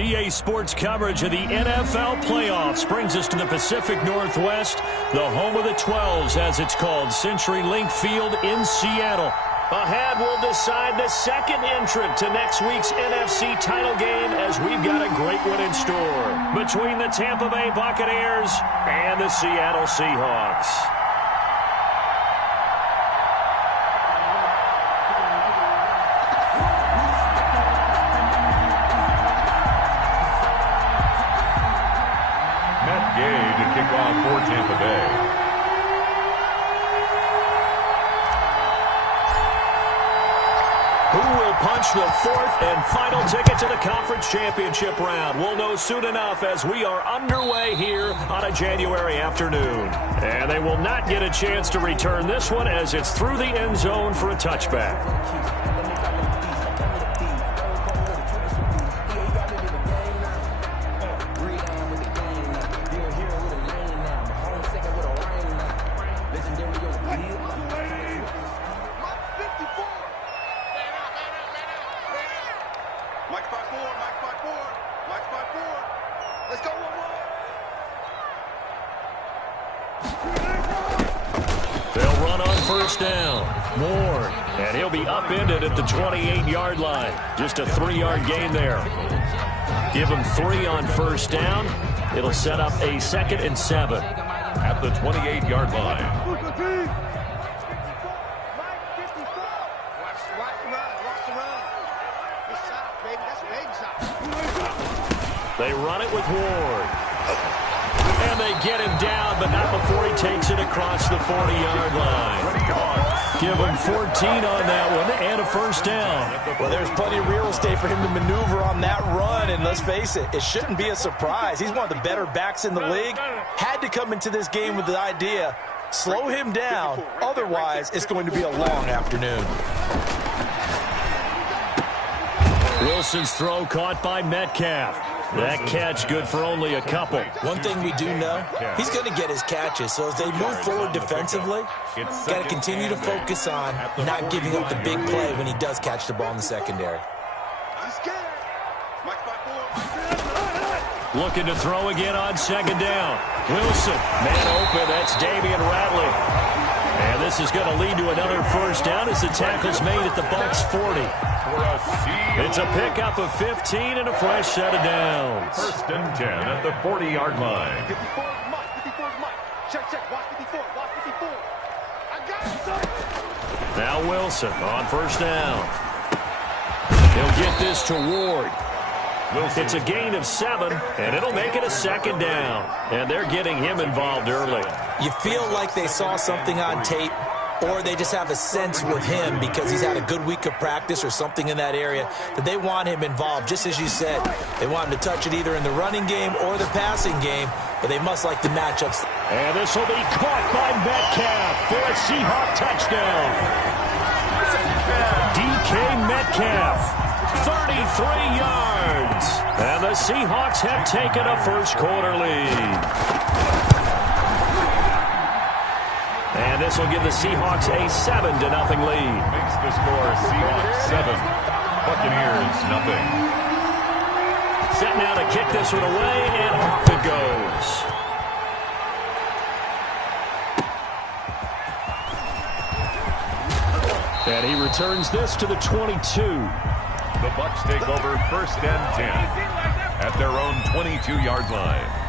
EA Sports coverage of the NFL playoffs brings us to the Pacific Northwest, the home of the 12s, as it's called, CenturyLink Field in Seattle. Ahead, we'll decide the second entrant to next week's NFC title game, as we've got a great one in store between the Tampa Bay Buccaneers and the Seattle Seahawks. For Tampa Bay. Who will punch the fourth and final ticket to the conference championship round? We'll know soon enough as we are underway here on a January afternoon. And they will not get a chance to return this one as it's through the end zone for a touchback. First down, Ward, and he'll be upended at the 28-yard line. Just a 3-yard gain there. Give him 3 on first down. It'll set up a 2nd and 7. At the 28-yard line. They run it with Ward. And they get him down, but not before he takes it across the 40-yard line. Give him 14 on that one and a first down. Well, there's plenty of real estate for him to maneuver on that run, and let's face it, it shouldn't be a surprise. He's one of the better backs in the league. Had to come into this game with the idea, slow him down, otherwise it's going to be a long afternoon. Wilson's throw caught by Metcalf. That catch good for only a couple. One thing we do know, he's going to get his catches. So as they move forward defensively, got to continue to focus on not giving up the big play when he does catch the ball in the secondary. Looking to throw again on 2nd down. Wilson, man open. That's Damian Ratley. And this is going to lead to another first down as the tackle's made at the Bucs 40. It's a pickup of 15 and a fresh set of downs. 1st and 10 at the 40-yard line. Now Wilson on first down. He'll get this to Ward. It's a gain of 7, and it'll make it a 2nd down. And they're getting him involved early. You feel like they saw something on tape, or they just have a sense with him because he's had a good week of practice or something in that area that they want him involved. Just as you said, they want him to touch it either in the running game or the passing game, but they must like the matchups. And this will be caught by Metcalf for a Seahawk touchdown. DK Metcalf. 33 yards. And the Seahawks have taken a first-quarter lead. And this will give the Seahawks a 7-0 lead. Makes the score Seahawks 7, Buccaneers 0. Set now to kick this one away, and off it goes. And he returns this to the 22. The Bucs take over 1st and 10 at their own 22-yard line.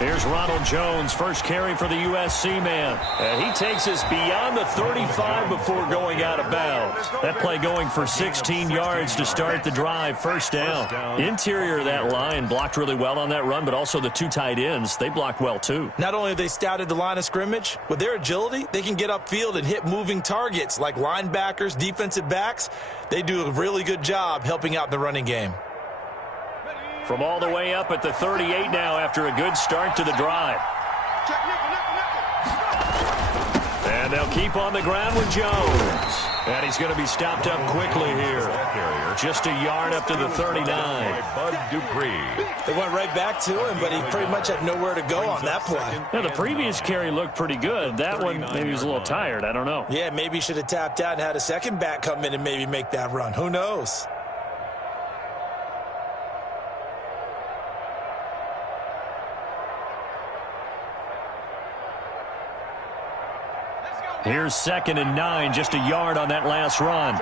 Here's Ronald Jones, first carry for the USC man. And he takes us beyond the 35 before going out of bounds. That play going for 16 yards to start the drive, first down. Interior of that line blocked really well on that run, but also the 2 tight ends, they blocked well too. Not only have they scouted the line of scrimmage, with their agility, they can get upfield and hit moving targets like linebackers, defensive backs. They do a really good job helping out in the running game. From all the way up at the 38 now after a good start to the drive. they'll keep on the ground with Jones. And he's going to be stopped up quickly here. Just a yard up to the 39. Bud Dupree. They went right back to him, but he pretty much had nowhere to go on that play. Yeah, the previous carry looked pretty good. That one, maybe he was a little tired. I don't know. Yeah, maybe he should have tapped out and had a second back come in and maybe make that run. Who knows? Here's 2nd and 9, just a yard on that last run.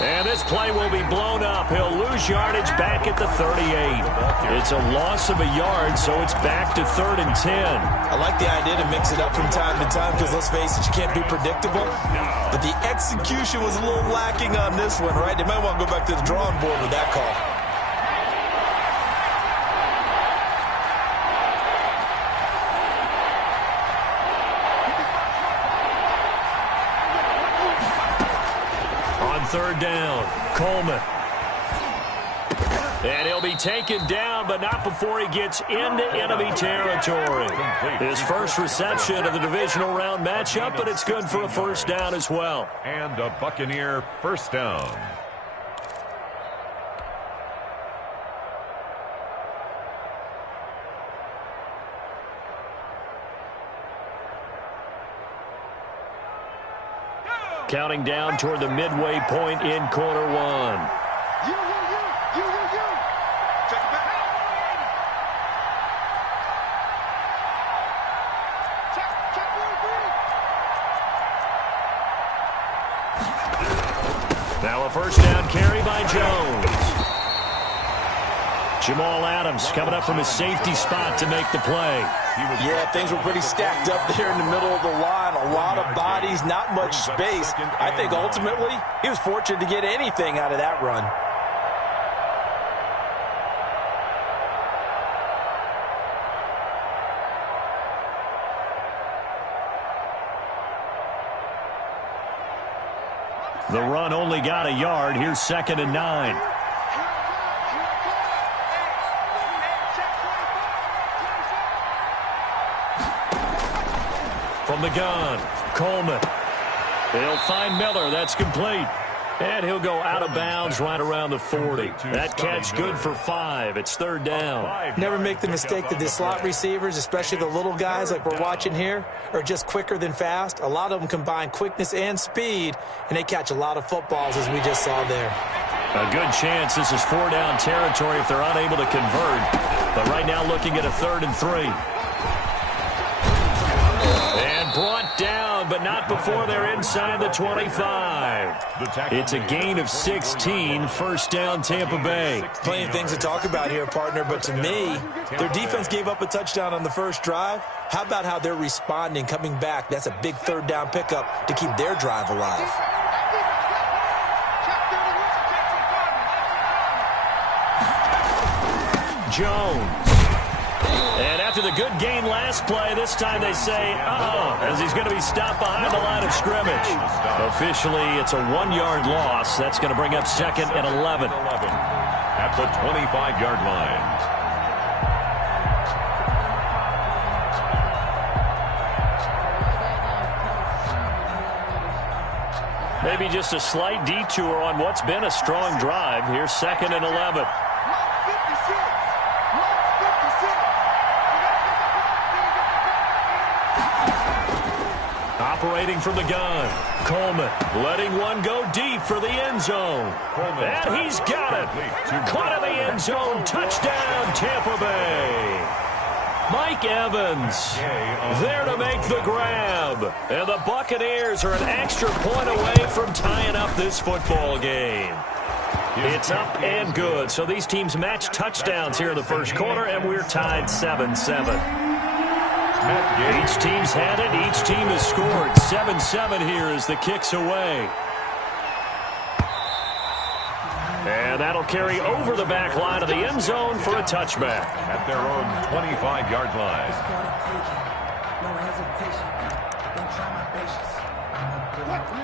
And this play will be blown up. He'll lose yardage back at the 38. It's a loss of a yard, so it's back to 3rd and 10. I like the idea to mix it up from time to time because, let's face it, you can't be predictable. But the execution was a little lacking on this one, right? They might want to go back to the drawing board with that call. On 3rd down, Coleman. And he'll be taken down, but not before he gets into enemy territory. His first reception of the divisional round matchup, but it's good for a first down as well. And a Buccaneer first down. Counting down toward the midway point in quarter one. Now a first down carry by Jones. Jamal Adams coming up from his safety spot to make the play. Yeah, things were pretty stacked up there in the middle of the line. A lot of bodies, not much space. I think ultimately he was fortunate to get anything out of that run. The run only got a yard. Here's 2nd and 9. From the gun, Coleman. They'll find Miller. That's complete. And he'll go out of bounds right around the 40. That catch good for 5. It's 3rd down. Never make the mistake that the slot receivers, especially the little guys like we're watching here, are just quicker than fast. A lot of them combine quickness and speed, and they catch a lot of footballs, as we just saw there. A good chance this is 4-down territory if they're unable to convert. But right now looking at a 3rd and 3. And brought down, but not before they're inside the 25. It's a gain of 16, first down Tampa Bay. Plenty of things to talk about here, partner, but to me, their defense gave up a touchdown on the first drive. How about how they're responding, coming back? That's a big 3rd down pickup to keep their drive alive. Jones. And after the good gain last play, this time they say, as he's going to be stopped behind the line of scrimmage. Officially, it's a 1-yard loss. That's going to bring up 2nd and 11. At the 25-yard line. Maybe just a slight detour on what's been a strong drive. Here's 2nd and 11. Operating from the gun, Coleman letting one go deep for the end zone. And he's got it. Caught in the end zone. Touchdown, Tampa Bay. Mike Evans there to make the grab. And the Buccaneers are an extra point away from tying up this football game. It's up and good. So these teams match touchdowns here in the first quarter, and we're tied 7-7. Each team's had it. Each team has scored. 7-7 here as the kick's away. And that'll carry over the back line of the end zone for a touchback. At their own 25-yard line.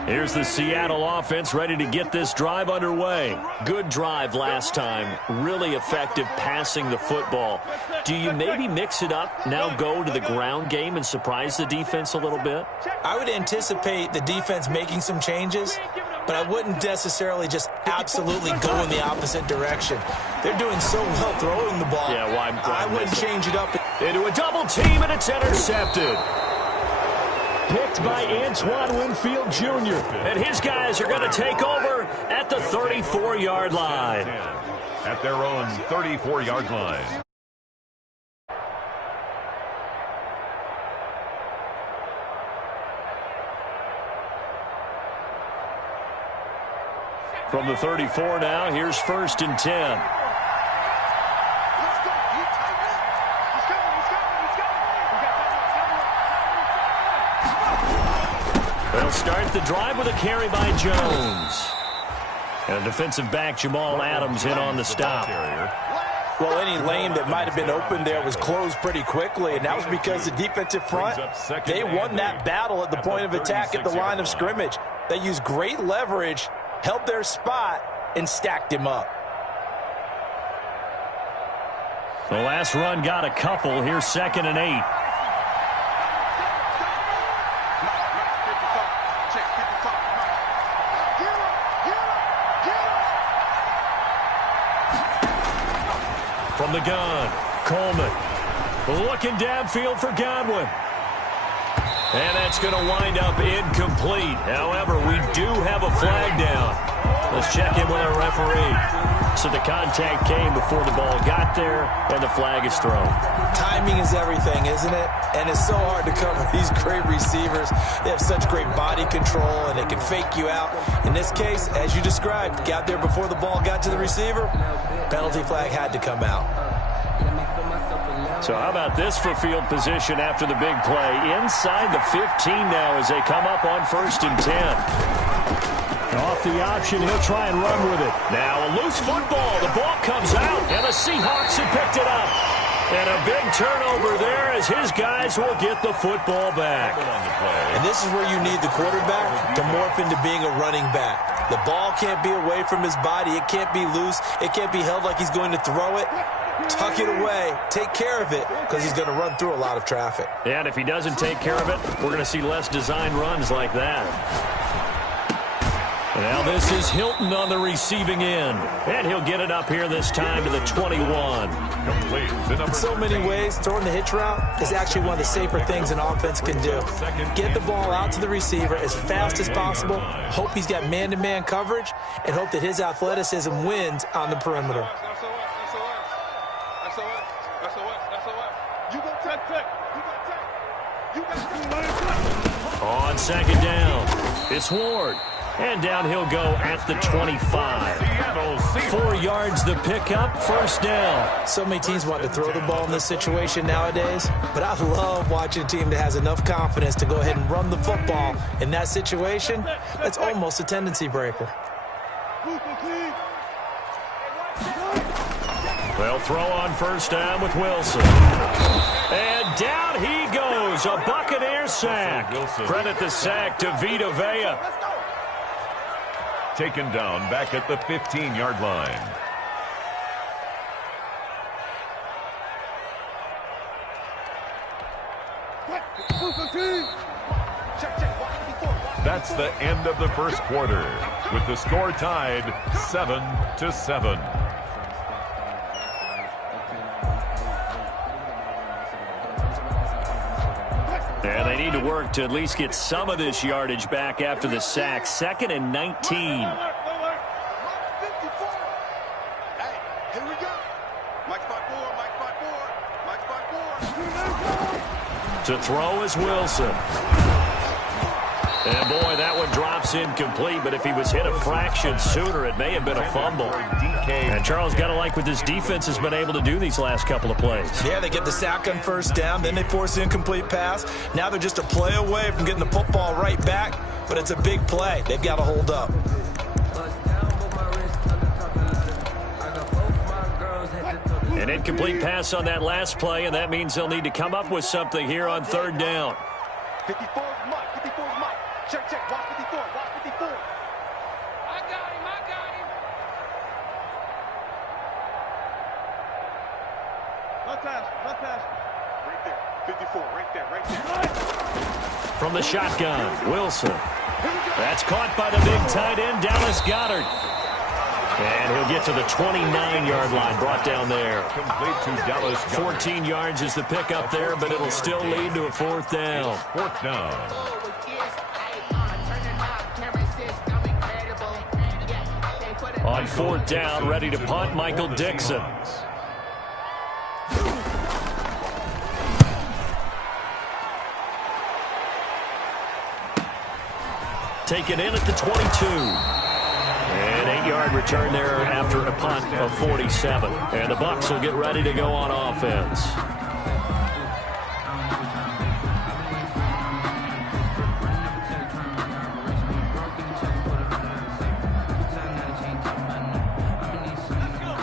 Here's the Seattle offense ready to get this drive underway. Good drive last time. Really effective passing the football. Do you maybe mix it up, now go to the ground game and surprise the defense a little bit? I would anticipate the defense making some changes, but I wouldn't necessarily just absolutely go in the opposite direction. They're doing so well throwing the ball. Yeah, why I wouldn't change it up. Into a double team, and it's intercepted. Picked by Antoine Winfield Jr. And his guys are going to take over at the 34-yard line. At their own 34-yard line. From the 34 now, here's 1st and 10. They'll start the drive with a carry by Jones. And defensive back Jamal Adams in on the stop. Well, any lane that might have been open there was closed pretty quickly, and that was because the defensive front, they won that battle at the point of attack at the line of scrimmage. They used great leverage, held their spot, and stacked him up. The last run got a couple. Here's 2nd and 8. From the gun, Coleman looking downfield for Godwin. And that's going to wind up incomplete. However, we do have a flag down. Let's check in with our referee. So the contact came before the ball got there, and the flag is thrown. Timing is everything, isn't it? And it's so hard to cover these great receivers. They have such great body control, and they can fake you out. In this case, as you described, got there before the ball got to the receiver. Penalty flag had to come out. So how about this for field position after the big play? Inside the 15 now as they come up on 1st and 10. Off the option, he'll try and run with it. Now a loose football. The ball comes out, and the Seahawks have picked it up. And a big turnover there as his guys will get the football back. And this is where you need the quarterback to morph into being a running back. The ball can't be away from his body. It can't be loose. It can't be held like he's going to throw it. Tuck it away. Take care of it because he's going to run through a lot of traffic. Yeah, and if he doesn't take care of it, we're going to see less design runs like that. Now this is Hilton on the receiving end. And he'll get it up here this time to the 21. In so many ways, throwing the hitch route is actually one of the safer things an offense can do. Get the ball out to the receiver as fast as possible, hope he's got man-to-man coverage, and hope that his athleticism wins on the perimeter. On 2nd down, it's Ward. And down he'll go at the 25. 4 yards the pickup, 1st down. So many teams want to throw the ball in this situation nowadays, but I love watching a team that has enough confidence to go ahead and run the football. In that situation, that's almost a tendency breaker. They'll throw on 1st down with Wilson. And down he goes, a Buccaneers sack. Credit the sack to Vita Vea. Taken down back at the 15-yard line. That's the end of the first quarter, with the score tied 7-7. And they need to work to at least get some of this yardage back after the sack. 2nd and 19. To throw is Wilson. And boy, that one drops incomplete, but if he was hit a fraction sooner, it may have been a fumble. And Charles, got to like what this defense has been able to do these last couple of plays. Yeah, they get the sack on 1st down, then they force the incomplete pass. Now they're just a play away from getting the football right back, but it's a big play. They've got to hold up. An incomplete pass on that last play, and that means they'll need to come up with something here on 3rd down. 54's Mike. 54's Mike. Check. Watch 54. Watch 54. I got him. One pass. Right there. 54. Right there. From the shotgun, Wilson. That's caught by the big tight end, Dallas Goedert. And he'll get to the 29-yard line, brought down there. Complete to Dallas Goedert. 14 yards is the pickup there, but it'll still lead to a fourth down. Fourth down. On fourth down, ready to punt, Michael Dixon. Taken in at the 22. An 8-yard return there after a punt of 47. And the Bucs will get ready to go on offense.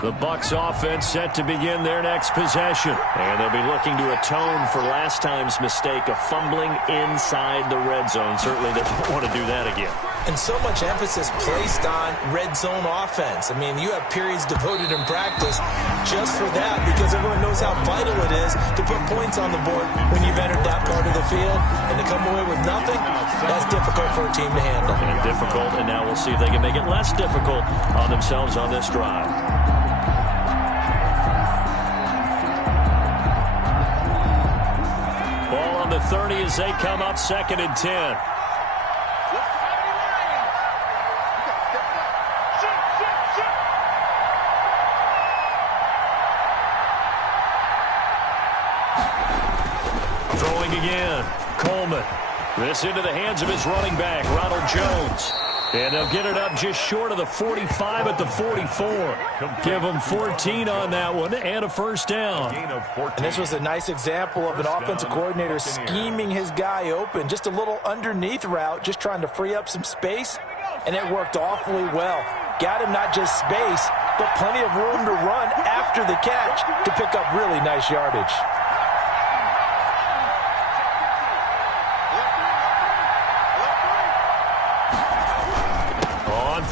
The Bucs offense set to begin their next possession. And they'll be looking to atone for last time's mistake of fumbling inside the red zone. Certainly they don't want to do that again. And so much emphasis placed on red zone offense. I mean, you have periods devoted in practice just for that because everyone knows how vital it is to put points on the board when you've entered that part of the field. And to come away with nothing, that's difficult for a team to handle. And difficult, and now we'll see if they can make it less difficult on themselves on this drive. Ball on the 30 as they come up, 2nd and 10. Throwing again, Coleman. This into the hands of his running back, Ronald Jones. And they'll get it up just short of the 45 at the 44. Give them 14 on that one and a first down. And this was a nice example of an offensive coordinator scheming his guy open. Just a little underneath route, just trying to free up some space. And it worked awfully well. Got him not just space, but plenty of room to run after the catch to pick up really nice yardage.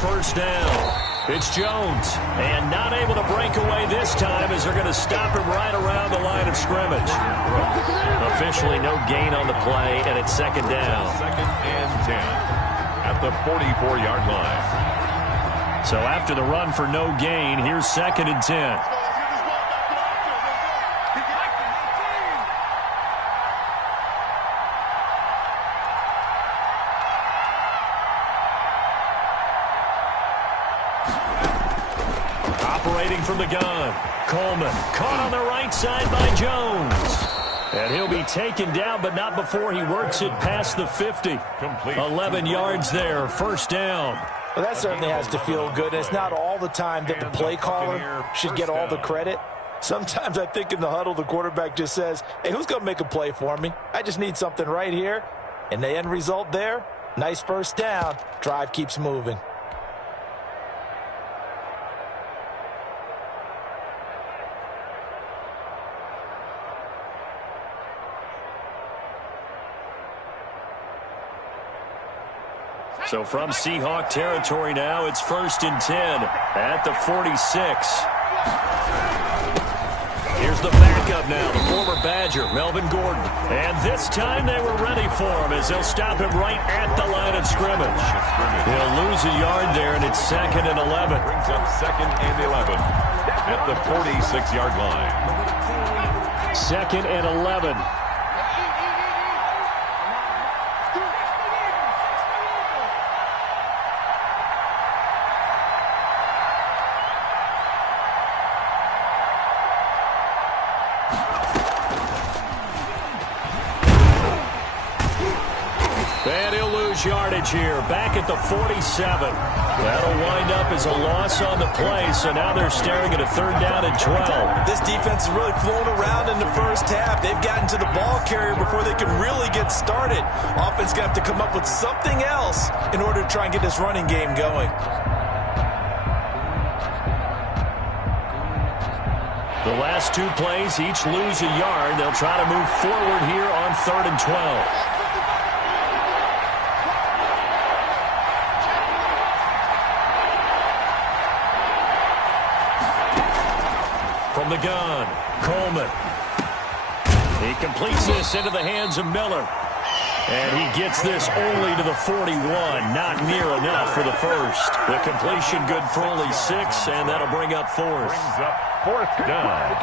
First down. It's Jones. And not able to break away this time as they're going to stop him right around the line of scrimmage. Officially no gain on the play, and it's 2nd down. 2nd and 10 at the 44-yard line. So after the run for no gain, here's 2nd and 10. Operating from the gun, Coleman caught on the right side by Jones. And he'll be taken down, but not before he works it past the 50. Complete. 11 yards there, first down. Well, that certainly has to feel good. It's not all the time that the play caller should get all the credit. Sometimes I think in the huddle, the quarterback just says, hey, who's going to make a play for me? I just need something right here. And the end result there, nice first down. Drive keeps moving. So from Seahawk territory now, it's 1st and 10 at the 46. Here's the backup now, the former Badger, Melvin Gordon. And this time they were ready for him as they'll stop him right at the line of scrimmage. He'll lose a yard there, and it's 2nd and 11. Brings up 2nd and 11 at the 46-yard line. 2nd and 11. Yardage here, back at the 47. That'll wind up as a loss on the play, so now they're staring at a 3rd down and 12. This defense is really flown around in the first half. They've gotten to the ball carrier before they can really get started. Offense going to have to come up with something else in order to try and get this running game going. The last 2 plays each lose a yard. They'll try to move forward here on 3rd and 12. from the gun. Coleman. He completes this into the hands of Miller. And he gets this only to the 41. Not near enough for the first. The completion good for only 6, and that'll bring up fourth. Brings up fourth down.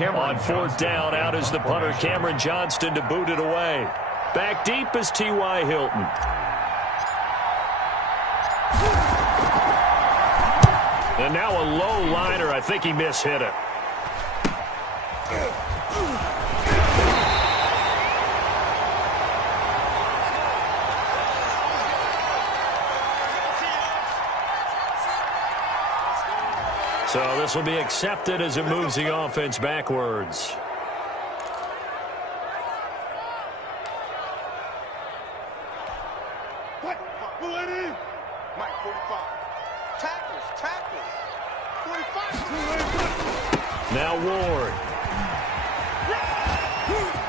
On fourth down, out is the punter, Cameron Johnston, to boot it away. Back deep is T.Y. Hilton. And now a low liner. I think he mishit it. So this will be accepted as it moves the offense backwards. Mike, 45. Tackles. 45. Now Ward.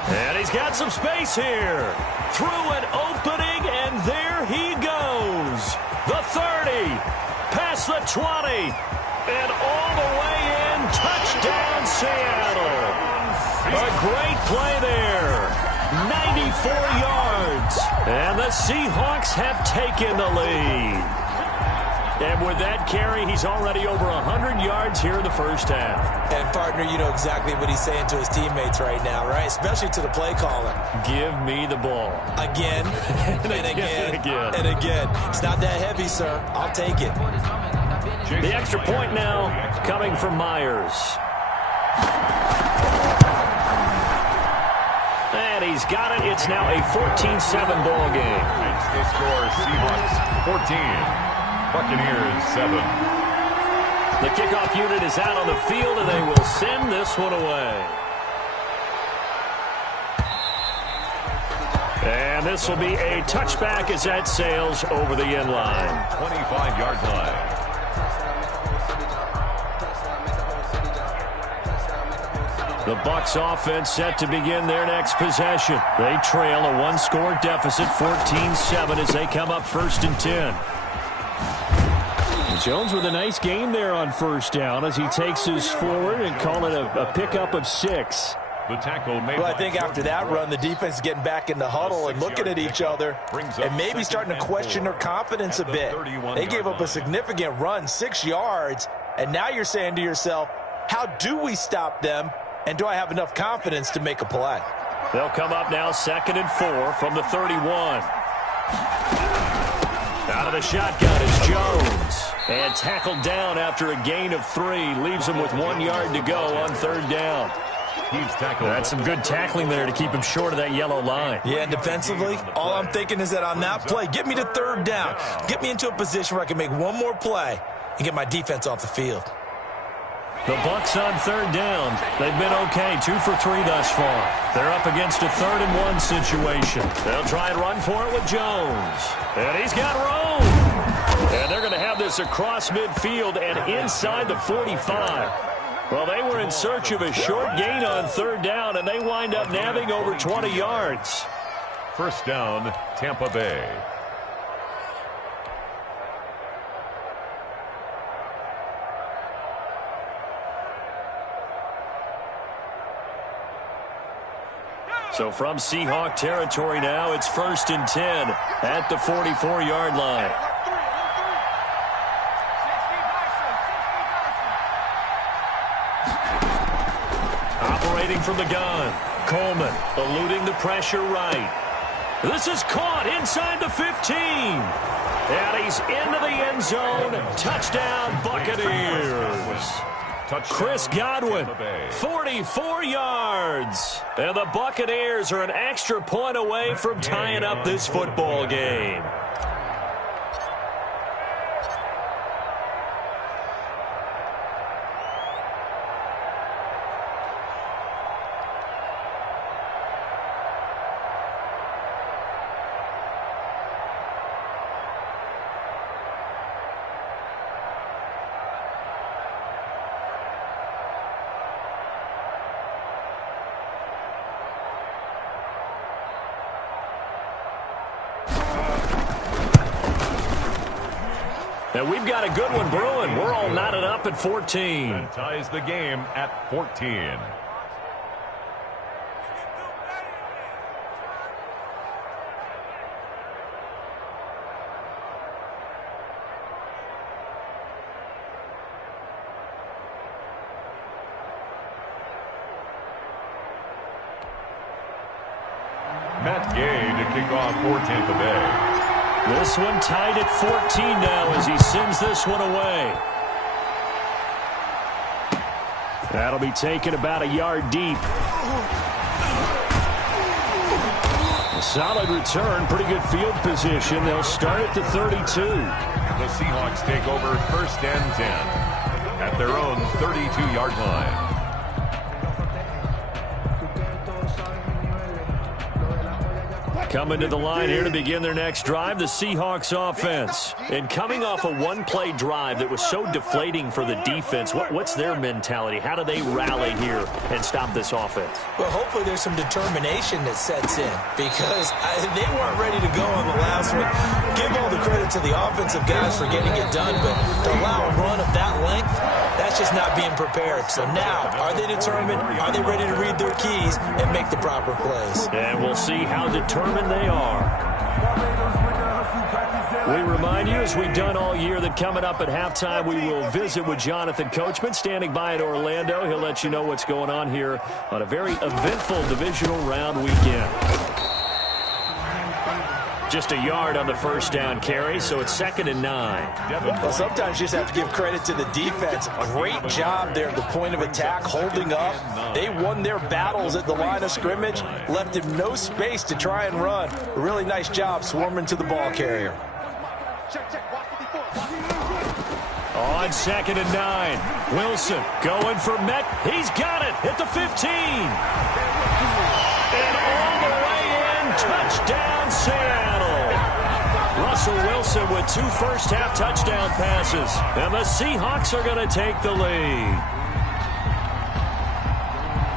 And he's got some space here. Through an opening, and there he goes. The 30. Past the 20. And all the way in. Touchdown, Seattle. A great play there. 94 yards. And the Seahawks have taken the lead. And with that carry, he's already over 100 yards here in the first half. And, partner, you know exactly what he's saying to his teammates right now, right? Especially to the play caller. Give me the ball. Again, and again, and again. It's not that heavy, sir. I'll take it. The extra point now coming from Myers. And he's got it. It's now a 14-7 ball game. Makes the score Seahawks 14, Buccaneers 7. The kickoff unit is out on the field, and they will send this one away. And this will be a touchback as that sails over the end line. 25-yard line. The Bucs offense set to begin their next possession. They trail a one-score deficit, 14-7, as they come up 1st and 10. Jones with a nice gain there on first down as he takes us forward and call it a pickup of 6. The tackle made. Well, I think after that run, the defense is getting back in the huddle and looking at each other and maybe starting to question their confidence a bit. They gave up a significant run, 6 yards, and now you're saying to yourself, how do we stop them, and do I have enough confidence to make a play? They'll come up now 2nd and 4 from the 31. Out of the shotgun is Jones. And tackled down after a gain of 3. Leaves him with 1 yard to go on 3rd down. He's tackled. That's some good tackling there to keep him short of that yellow line. Yeah, and defensively, all I'm thinking is that on that play, get me to 3rd down. Get me into a position where I can make one more play and get my defense off the field. The Bucs on 3rd down. They've been okay, 2 for 3 thus far. They're up against a 3rd and 1 situation. They'll try and run for it with Jones. And he's got room. And they're going to have this across midfield and inside the 45. Well, they were in search of a short gain on 3rd down, and they wind up nabbing over 20 yards. First down, Tampa Bay. So from Seahawk territory now, it's 1st and 10 at the 44-yard line. Operating from the gun, Coleman eluding the pressure right. This is caught inside the 15. And he's into the end zone. Touchdown, Buccaneers. Chris Godwin, 44 yards. And the Buccaneers are an extra point away from tying up this football game. And we've got a good one brewing. We're all knotted up at 14. That ties the game at 14. Matt Gay to kick off for Tampa Bay. This one tied at 14 now as he sends this one away. That'll be taken about a yard deep. A solid return, pretty good field position. They'll start at the 32. The Seahawks take over 1st and 10 at their own 32-yard line. Coming to the line here to begin their next drive, the Seahawks offense. And coming off a one-play drive that was so deflating for the defense, what's their mentality? How do they rally here and stop this offense? Well, hopefully there's some determination that sets in because they weren't ready to go on the last one. Give all the credit to the offensive guys for getting it done, but to allow a run of that length, that's just not being prepared. So now, are they determined? Are they ready to read their keys and make the proper plays? And we'll see how determined they are. We remind you, as we've done all year, that coming up at halftime, we will visit with Jonathan Coachman, standing by in Orlando. He'll let you know what's going on here on a very eventful divisional round weekend. Just a yard on the first down carry, so it's 2nd and 9. Well, sometimes you just have to give credit to the defense. Great job there at the point of attack, holding up. They won their battles at the line of scrimmage, left him no space to try and run. A really nice job swarming to the ball carrier. On 2nd and 9, Wilson going for Met. He's got it at the 15. And all the way in, touchdown Seattle. Russell Wilson with 2 first-half touchdown passes. And the Seahawks are going to take the lead.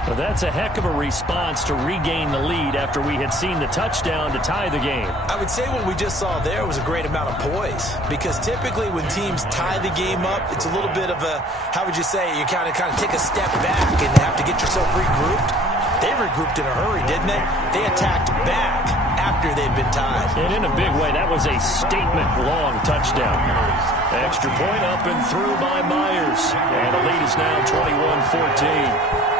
Well, that's a heck of a response to regain the lead after we had seen the touchdown to tie the game. I would say what we just saw there was a great amount of poise, because typically when teams tie the game up, it's a little bit of a, how would you say, you kind of take a step back and have to get yourself regrouped. They regrouped in a hurry, didn't they? They attacked back after they'd been tied. And in a big way, that was a statement-long touchdown. Extra point up and through by Myers. And the lead is now 21-14.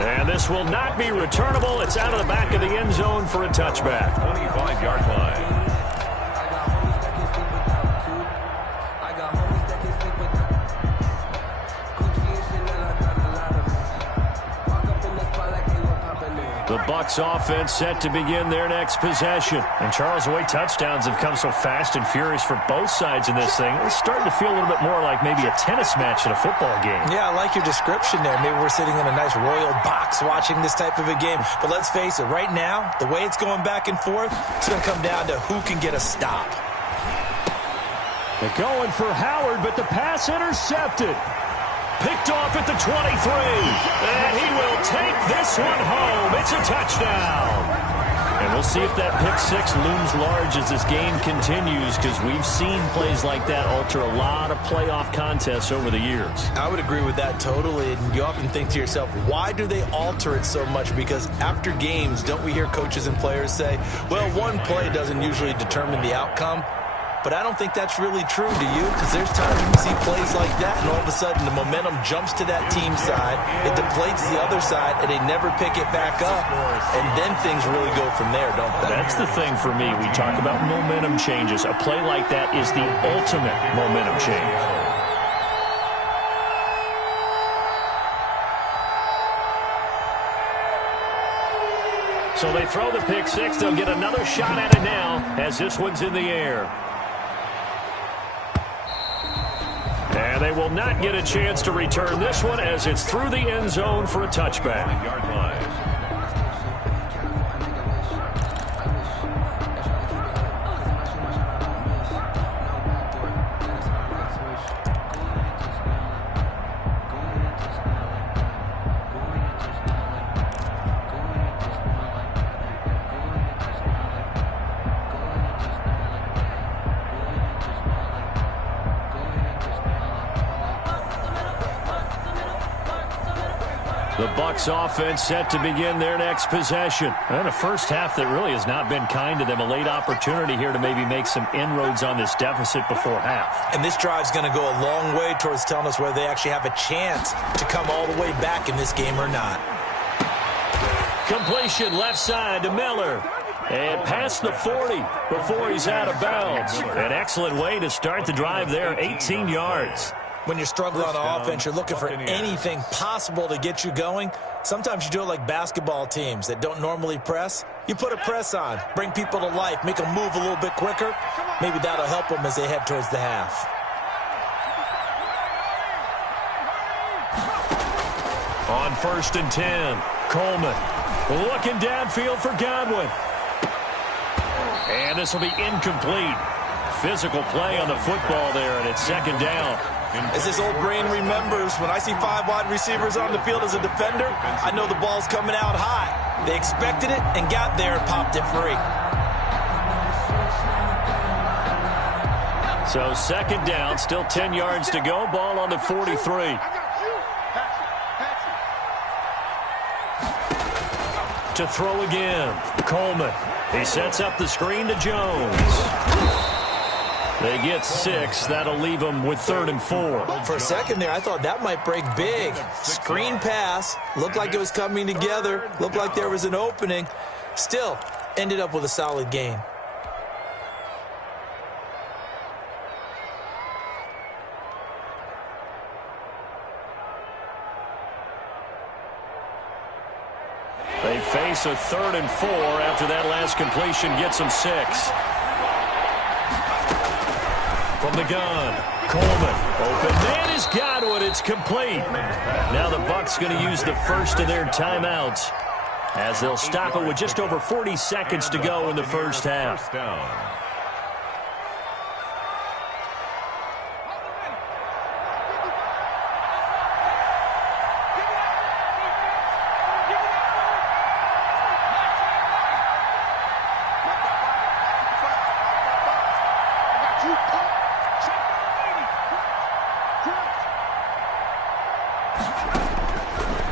And this will not be returnable. It's out of the back of the end zone for a touchback. 25-yard line. The Bucs offense set to begin their next possession. And Charles, the way touchdowns have come so fast and furious for both sides in this thing, it's starting to feel a little bit more like maybe a tennis match in a football game. Yeah, I like your description there. Maybe we're sitting in a nice royal box watching this type of a game. But let's face it, right now, the way it's going back and forth, it's going to come down to who can get a stop. They're going for Howard, but the pass intercepted. Picked off at the 23. And he will take this one home. It's a touchdown. And we'll see if that pick six looms large as this game continues, because we've seen plays like that alter a lot of playoff contests over the years. I would agree with that totally. And you often think to yourself, why do they alter it so much? Because after games, don't we hear coaches and players say, well, one play doesn't usually determine the outcome? But I don't think that's really true, do you? Because there's times when you see plays like that, and all of a sudden the momentum jumps to that team side, it deflates the other side, and they never pick it back up. And then things really go from there, don't they? That's the thing for me. We talk about momentum changes. A play like that is the ultimate momentum change. So they throw the pick six. They'll get another shot at it now as this one's in the air. And they will not get a chance to return this one as it's through the end zone for a touchback. Yard line. The Bucs offense set to begin their next possession. And a first half that really has not been kind to them. A late opportunity here to maybe make some inroads on this deficit before half. And this drive's going to go a long way towards telling us whether they actually have a chance to come all the way back in this game or not. Completion left side to Miller. And past the 40 before he's out of bounds. An excellent way to start the drive there, 18 yards. When you're struggling on offense, you're looking for anything possible to get you going. Sometimes you do it like basketball teams that don't normally press. You put a press on, bring people to life, make them move a little bit quicker. Maybe that'll help them as they head towards the half. On 1st and 10, Coleman looking downfield for Godwin. And this will be incomplete. Physical play on the football there, and it's 2nd down. As this old brain remembers, when I see 5 wide receivers on the field as a defender, I know the ball's coming out high. They expected it and got there and popped it free. So 2nd down, still 10 yards to go. Ball on the 43. To throw again, Coleman. He sets up the screen to Jones. They get 6. That'll leave them with 3rd and 4. For a second there, I thought that might break big. Screen pass. Looked like it was coming together. Looked like there was an opening. Still, ended up with a solid gain. They face a 3rd and 4 after that last completion gets them 6. From the gun, Coleman. Open man is Godwin. It's complete. Now the Bucs going to use the first of their timeouts as they'll stop it with just over 40 seconds to go in the first half.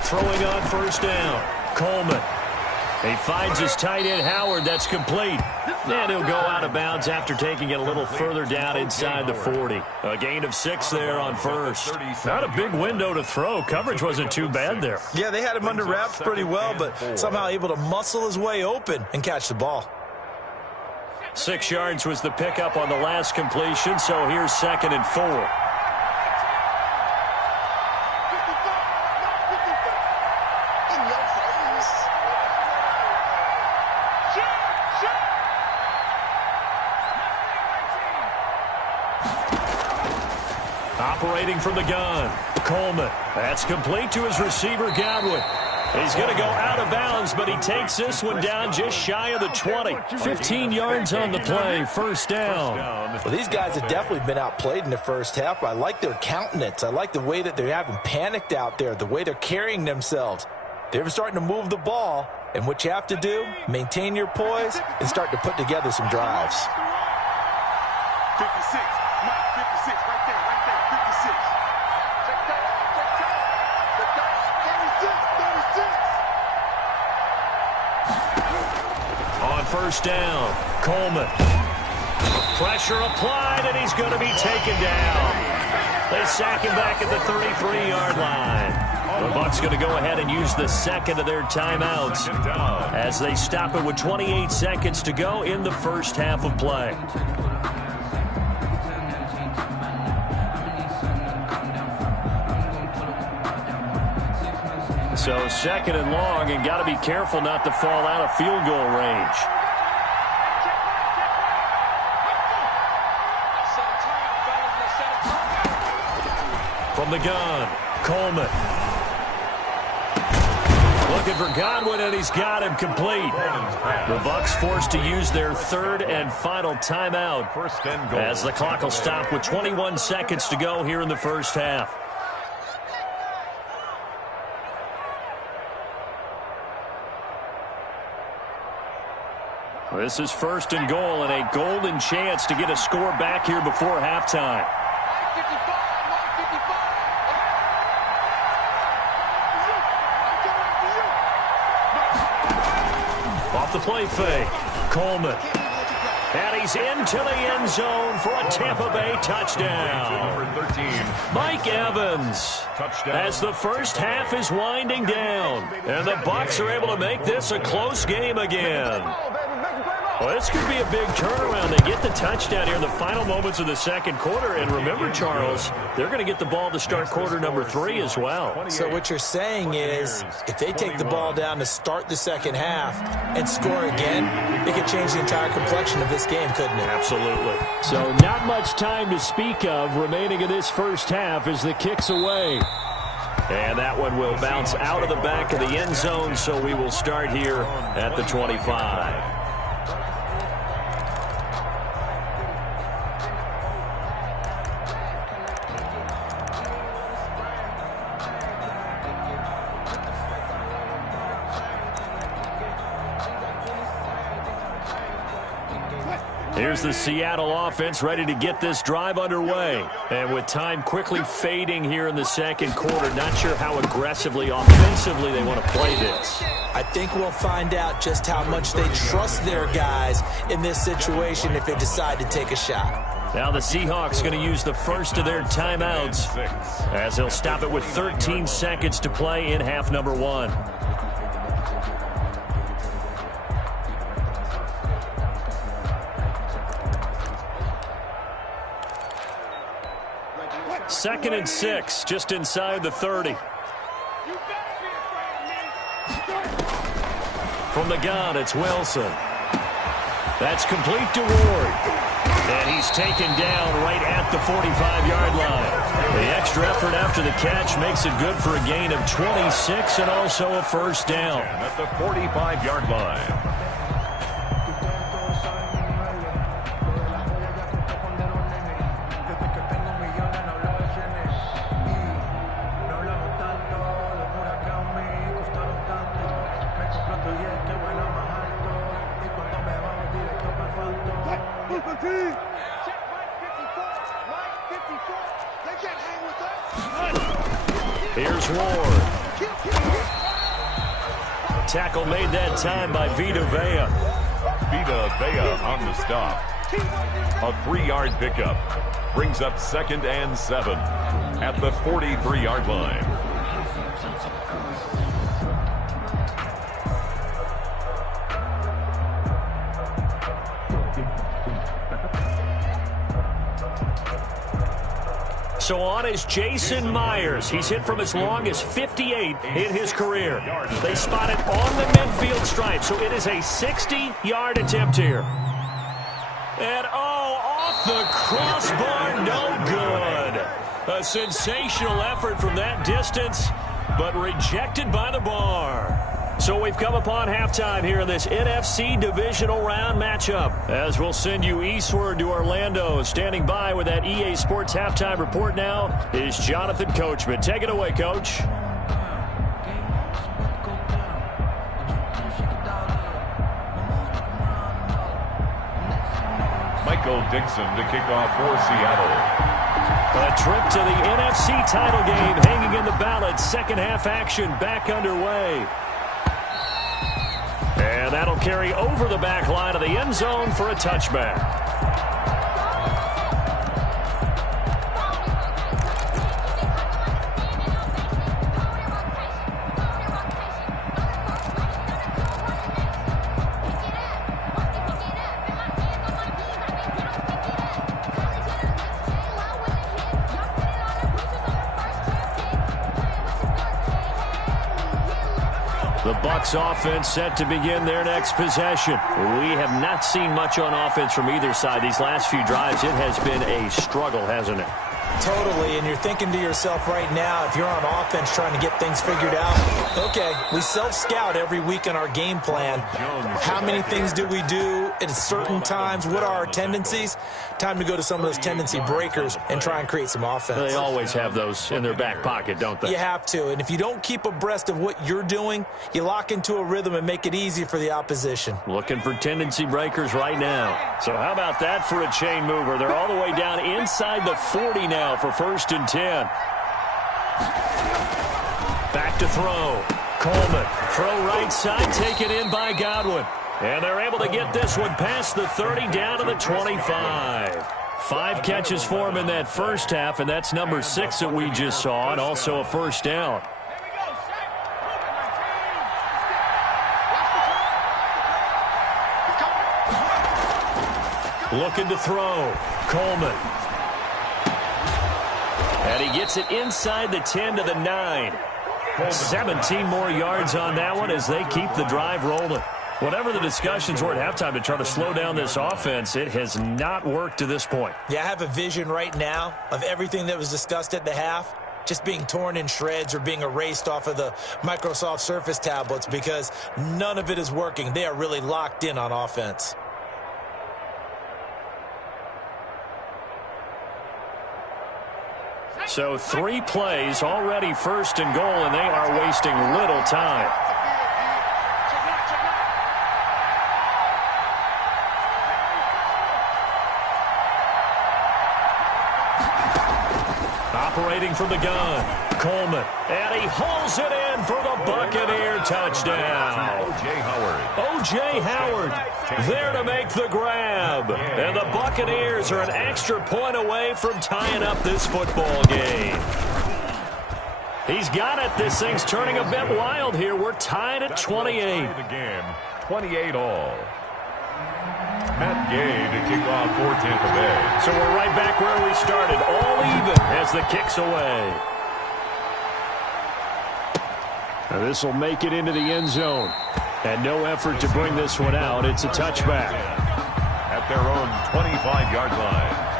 Throwing on 1st down, Coleman. He finds his tight end, Howard. That's complete. And he'll go out of bounds after taking it a little further down inside the 40. A gain of 6 there on 1st. Not a big window to throw. Coverage wasn't too bad there. Yeah, they had him under wraps pretty well, but somehow able to muscle his way open and catch the ball. 6 yards was the pickup on the last completion, so here's 2nd and 4. Operating from the gun, Coleman. That's complete to his receiver, Godwin. He's going to go out of bounds, but he takes this one down just shy of the 20. 15 yards on the play, 1st down. Well, these guys have definitely been outplayed in the first half, but I like their countenance. I like the way that they haven't panicked out there, the way they're carrying themselves. They're starting to move the ball, and what you have to do, maintain your poise and start to put together some drives. 56. Mike, 56. Right there. 56. Check that out. 36. On 1st down, Coleman. Pressure applied, and he's going to be taken down. They sack him back at the 33-yard line. The Bucs going to go ahead and use the 2nd of their timeouts as they stop it with 28 seconds to go in the first half of play. So 2nd and long, and got to be careful not to fall out of field goal range. From the gun, Coleman. Looking for Godwin, and he's got him complete. The Bucs forced to use their 3rd and final timeout as the clock will stop with 21 seconds to go here in the first half. This is 1st and goal, and a golden chance to get a score back here before halftime. the play fake. Coleman. And he's into the end zone for a Tampa Bay touchdown. Number 13. Mike Evans. Touchdown. As the first half is winding down. And the Bucs are able to make this a close game again. Well, this could be a big turnaround. They get the touchdown here in the final moments of the second quarter. And remember, Charles, they're going to get the ball to start quarter number 3 as well. So what you're saying is if they take the ball down to start the second half and score again, it could change the entire complexion of this game, couldn't it? Absolutely. So not much time to speak of remaining in this first half as the kick's away. And that one will bounce out of the back of the end zone, so we will start here at the 25. Here's the Seattle offense ready to get this drive underway. And with time quickly fading here in the second quarter, not sure how aggressively, offensively they want to play this. I think we'll find out just how much they trust their guys in this situation if they decide to take a shot. Now the Seahawks going to use the first of their timeouts as they'll stop it with 13 seconds to play in half number 1. Second and 6, just inside the 30. From the gun, it's Wilson. That's complete to Ward. And he's taken down right at the 45-yard line. The extra effort after the catch makes it good for a gain of 26 and also a first down. At the 45-yard line. Here's Ward. Tackle made that time by Vita Vea. Vita Vea on the stop. A 3-yard pickup. Brings up 2nd and 7 at the 43-yard line. So on is Jason Myers. He's hit from as long as 58 in his career. They spot it on the midfield stripe, so it is a 60-yard attempt here. And, off the crossbar, no good. A sensational effort from that distance, but rejected by the bar. So we've come upon halftime here in this NFC divisional round matchup. As we'll send you eastward to Orlando. Standing by with that EA Sports halftime report now is Jonathan Coachman. Take it away, Coach. Michael Dixon to kick off for Seattle. A trip to the NFC title game hanging in the balance. Second half action back underway. And that'll carry over the back line of the end zone for a touchback. The Bucs offense set to begin their next possession. We have not seen much on offense from either side. These last few drives, it has been a struggle, hasn't it? Totally, and you're thinking to yourself right now, if you're on offense trying to get things figured out, okay, we self-scout every week in our game plan. How many things do we do at certain times? What are our tendencies? Time to go to some of those tendency breakers and try and create some offense. They always have those in their back pocket, don't they? You have to, and if you don't keep abreast of what you're doing, you lock into a rhythm and make it easy for the opposition. Looking for tendency breakers right now. So how about that for a chain mover? They're all the way down inside the 40 now for 1st and 10. Back to throw. Coleman. Throw right side, taken in by Godwin. And they're able to get this one past the 30 down to the 25. 5 catches for him in that first half, and that's number 6 that we just saw, and also a first down. Looking to throw. Coleman. And he gets it inside the 10 to the 9. 17 more yards on that one as they keep the drive rolling. Whatever the discussions were at halftime to try to slow down this offense, it has not worked to this point. Yeah, I have a vision right now of everything that was discussed at the half just being torn in shreds or being erased off of the Microsoft Surface tablets because none of it is working. They are really locked in on offense. So 3 plays, already first and goal, and they are wasting little time. Operating from the gun, Coleman, and he hauls it in for the Buccaneer touchdown. O.J. Howard there to make the grab. And the Buccaneers are an extra point away from tying up this football game. He's got it. This thing's turning a bit wild here. We're tied at 28. The game, 28 all. Matt Gay to kick off for Tampa Bay. So we're right back where we started, all even as the kick's away. Now this will make it into the end zone. And no effort to bring this one out. It's a touchback. At their own 25-yard line.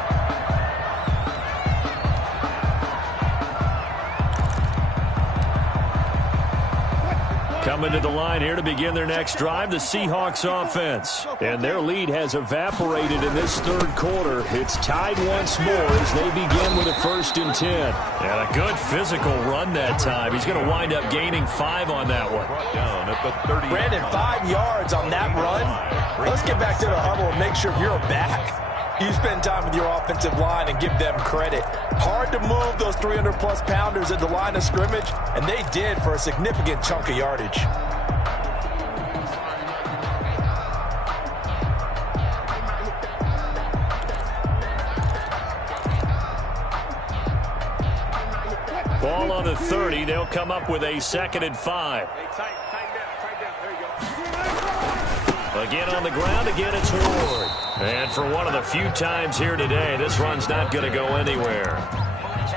Coming to the line here to begin their next drive, the Seahawks offense. And their lead has evaporated in this third quarter. It's tied once more as they begin with a 1st and 10. And a good physical run that time. He's going to wind up gaining 5 on that one. Down at the 30. Brandon, 5 yards on that run. Let's get back to the huddle and make sure you're back. You spend time with your offensive line and give them credit. Hard to move those 300-plus pounders at the line of scrimmage, and they did for a significant chunk of yardage. Ball on the 30. They'll come up with a 2nd and 5. Again on the ground, again it's Ward. And for one of the few times here today, this run's not going to go anywhere.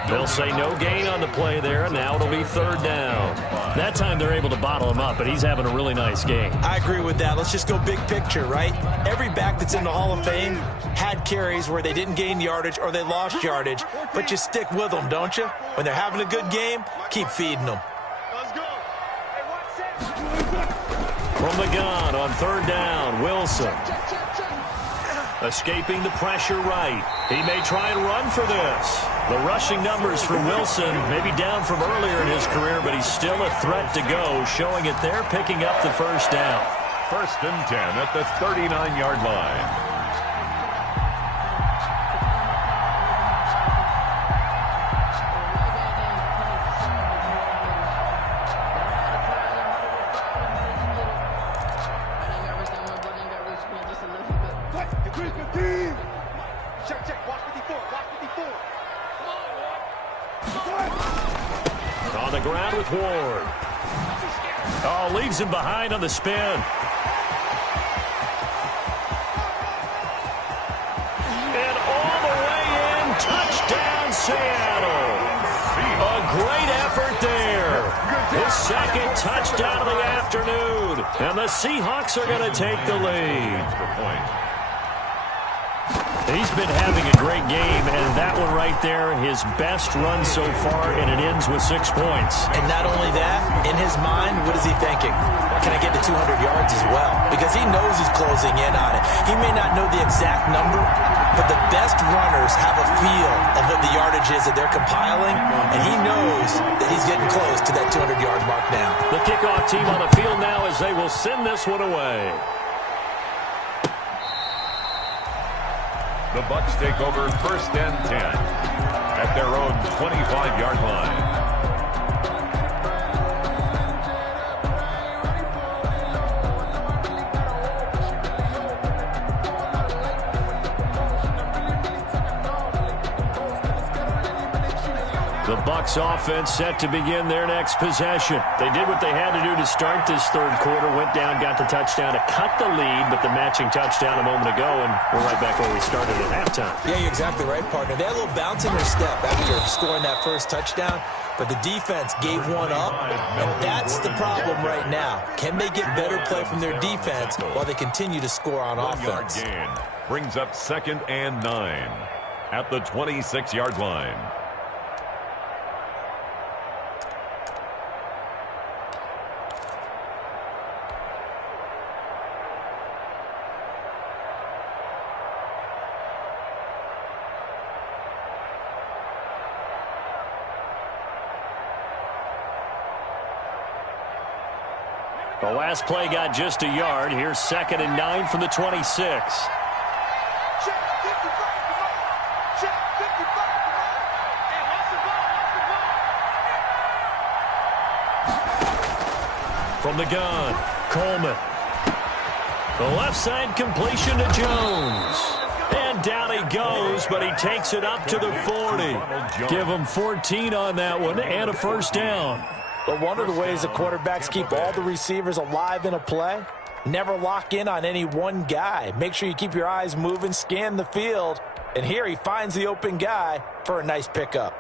They'll say no gain on the play there, and now it'll be 3rd down. That time they're able to bottle him up, but he's having a really nice game. I agree with that. Let's just go big picture, right? Every back that's in the Hall of Fame had carries where they didn't gain yardage or they lost yardage, but you stick with them, don't you? When they're having a good game, keep feeding them. From the gun on 3rd down, Wilson. Escaping the pressure right. He may try and run for this. The rushing numbers for Wilson maybe down from earlier in his career, but he's still a threat to go, showing it there, picking up the 1st down. 1st and 10 at the 39-yard line. On the ground with Ward. Oh, leaves him behind on the spin. And all the way in, touchdown Seattle. A great effort there. His 2nd touchdown of the afternoon. And the Seahawks are going to take the lead. He's been having a great game, and that one right there, his best run so far, and it ends with 6 points. And not only that, in his mind, what is he thinking? Can I get to 200 yards as well? Because he knows he's closing in on it. He may not know the exact number, but the best runners have a feel of what the yardage is that they're compiling, and he knows that he's getting close to that 200-yard mark now. The kickoff team on the field now as they will send this one away. The Bucs take over 1st and 10 at their own 25-yard line. The Bucs offense set to begin their next possession. They did what they had to do to start this third quarter, went down, got the touchdown to cut the lead, but the matching touchdown a moment ago, and we're right back where we started at halftime. Yeah, you're exactly right, partner. They had a little bounce in their step after scoring that first touchdown, but the defense gave one up, and that's the problem right now. Can they get better play from their defense while they continue to score on offense? Gain brings up 2nd and 9 at the 26-yard line. The last play got just a yard. Here's 2nd and 9 from the 26. From the gun, Coleman. The left side completion to Jones. And down he goes, but he takes it up to the 40. Give him 14 on that one and a first down. But one of the ways the quarterbacks keep all the receivers alive in a play, never lock in on any one guy. Make sure you keep your eyes moving, scan the field. And here he finds the open guy for a nice pickup.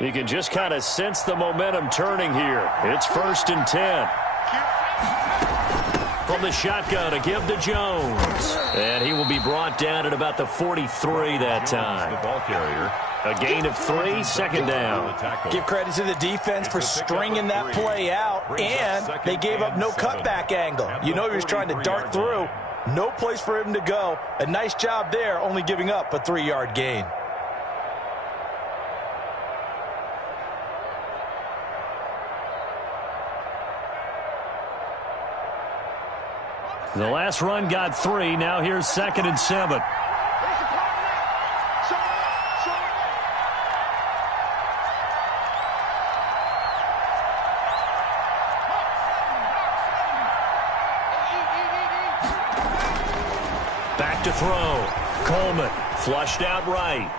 You can just kind of sense the momentum turning here. It's 1st and 10. From the shotgun, a give to Jones. And he will be brought down at about the 43 that time. The ball carrier. A gain of 3, 2nd down. Give credit to the defense for stringing that play out, and they gave up no cutback angle. You know he was trying to dart through. No place for him to go. A nice job there, only giving up a 3-yard gain. The last run got 3. Now here's 2nd and 7. Back to throw. Coleman flushed out right.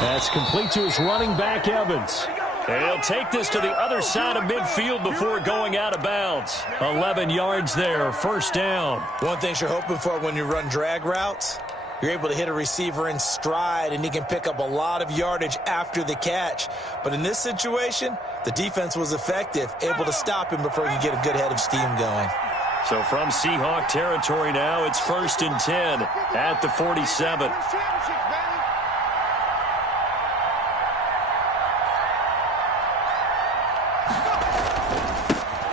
That's complete to his running back, Evans. And he'll take this to the other side of midfield before going out of bounds. 11 yards there, first down. One thing you're hoping for when you run drag routes, you're able to hit a receiver in stride, and he can pick up a lot of yardage after the catch. But in this situation, the defense was effective, able to stop him before he could get a good head of steam going. So from Seahawk territory now, it's 1st and 10 at the 47.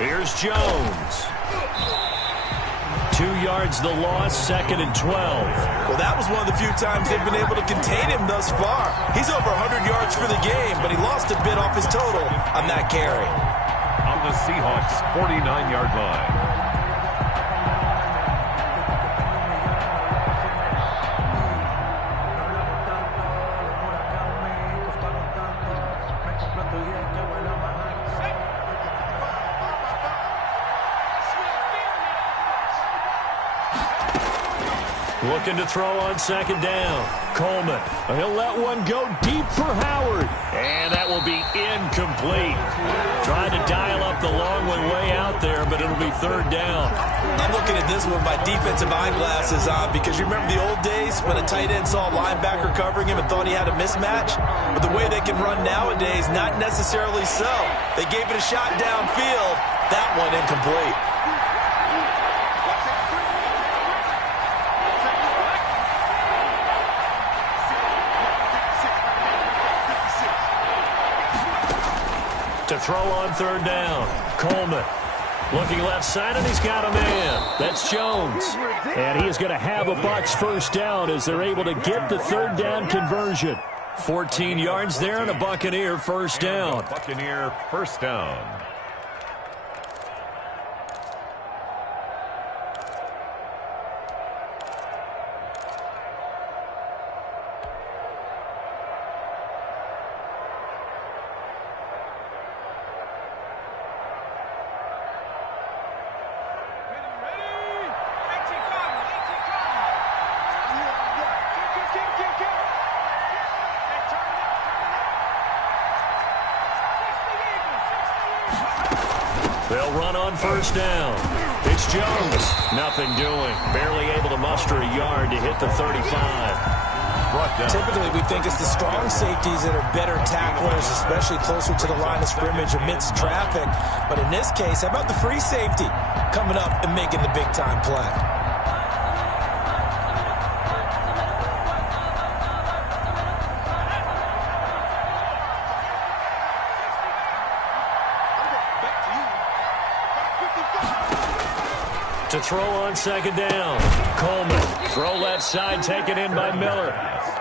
Here's Jones. 2 yards the loss, 2nd and 12. Well, that was one of the few times they've been able to contain him thus far. He's over 100 yards for the game, but he lost a bit off his total on that carry. On the Seahawks' 49-yard line. Looking to throw on 2nd down. Coleman. He'll let one go deep for Howard. And that will be incomplete. Trying to dial up the long one way out there, but it'll be 3rd down. I'm looking at this one with my defensive eyeglasses on, because you remember the old days when a tight end saw a linebacker covering him and thought he had a mismatch? But the way they can run nowadays, not necessarily so. They gave it a shot downfield. That one incomplete. To throw on 3rd down. Coleman looking left side, and he's got a man. That's Jones. And he is going to have a Bucs first down as they're able to get the 3rd down conversion. 14 yards there and a Buccaneer first down. Buccaneer first down. They'll run on first down. It's Jones. Nothing doing. Barely able to muster a yard to hit the 35. Typically, we think it's the strong safeties that are better tacklers, especially closer to the line of scrimmage amidst traffic. But in this case, how about the free safety coming up and making the big-time play? To throw on second down. Coleman. Throw left side, taken in by Miller.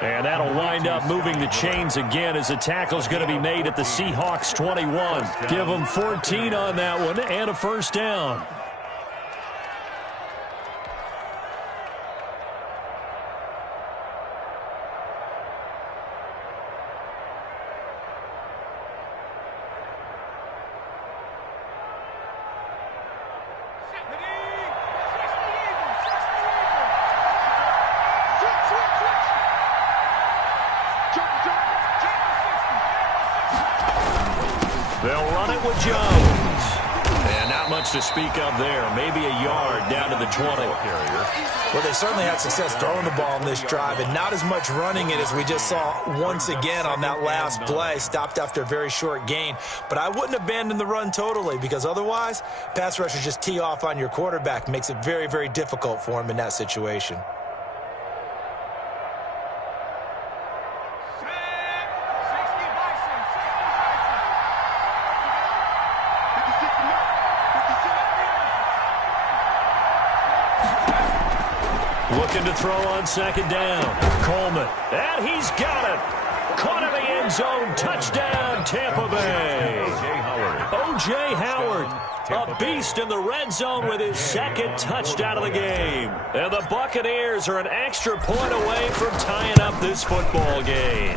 And that'll wind up moving the chains again as the tackle's going to be made at the Seahawks 21. Give them 14 on that one and a first down. They'll run it with Jones. And not much to speak of there. Maybe a yard down to the 20. Well, they certainly had success throwing the ball in this drive, and not as much running it as we just saw once again on that last play. Stopped after a very short gain. But I wouldn't abandon the run totally, because otherwise, pass rushers just tee off on your quarterback. Makes it very, very difficult for him in that situation. Looking to throw on second down. Coleman. And he's got it. Caught in the end zone. Touchdown, Tampa Bay. O.J. Howard. A beast in the red zone with his second touchdown of the game. And the Buccaneers are an extra point away from tying up this football game.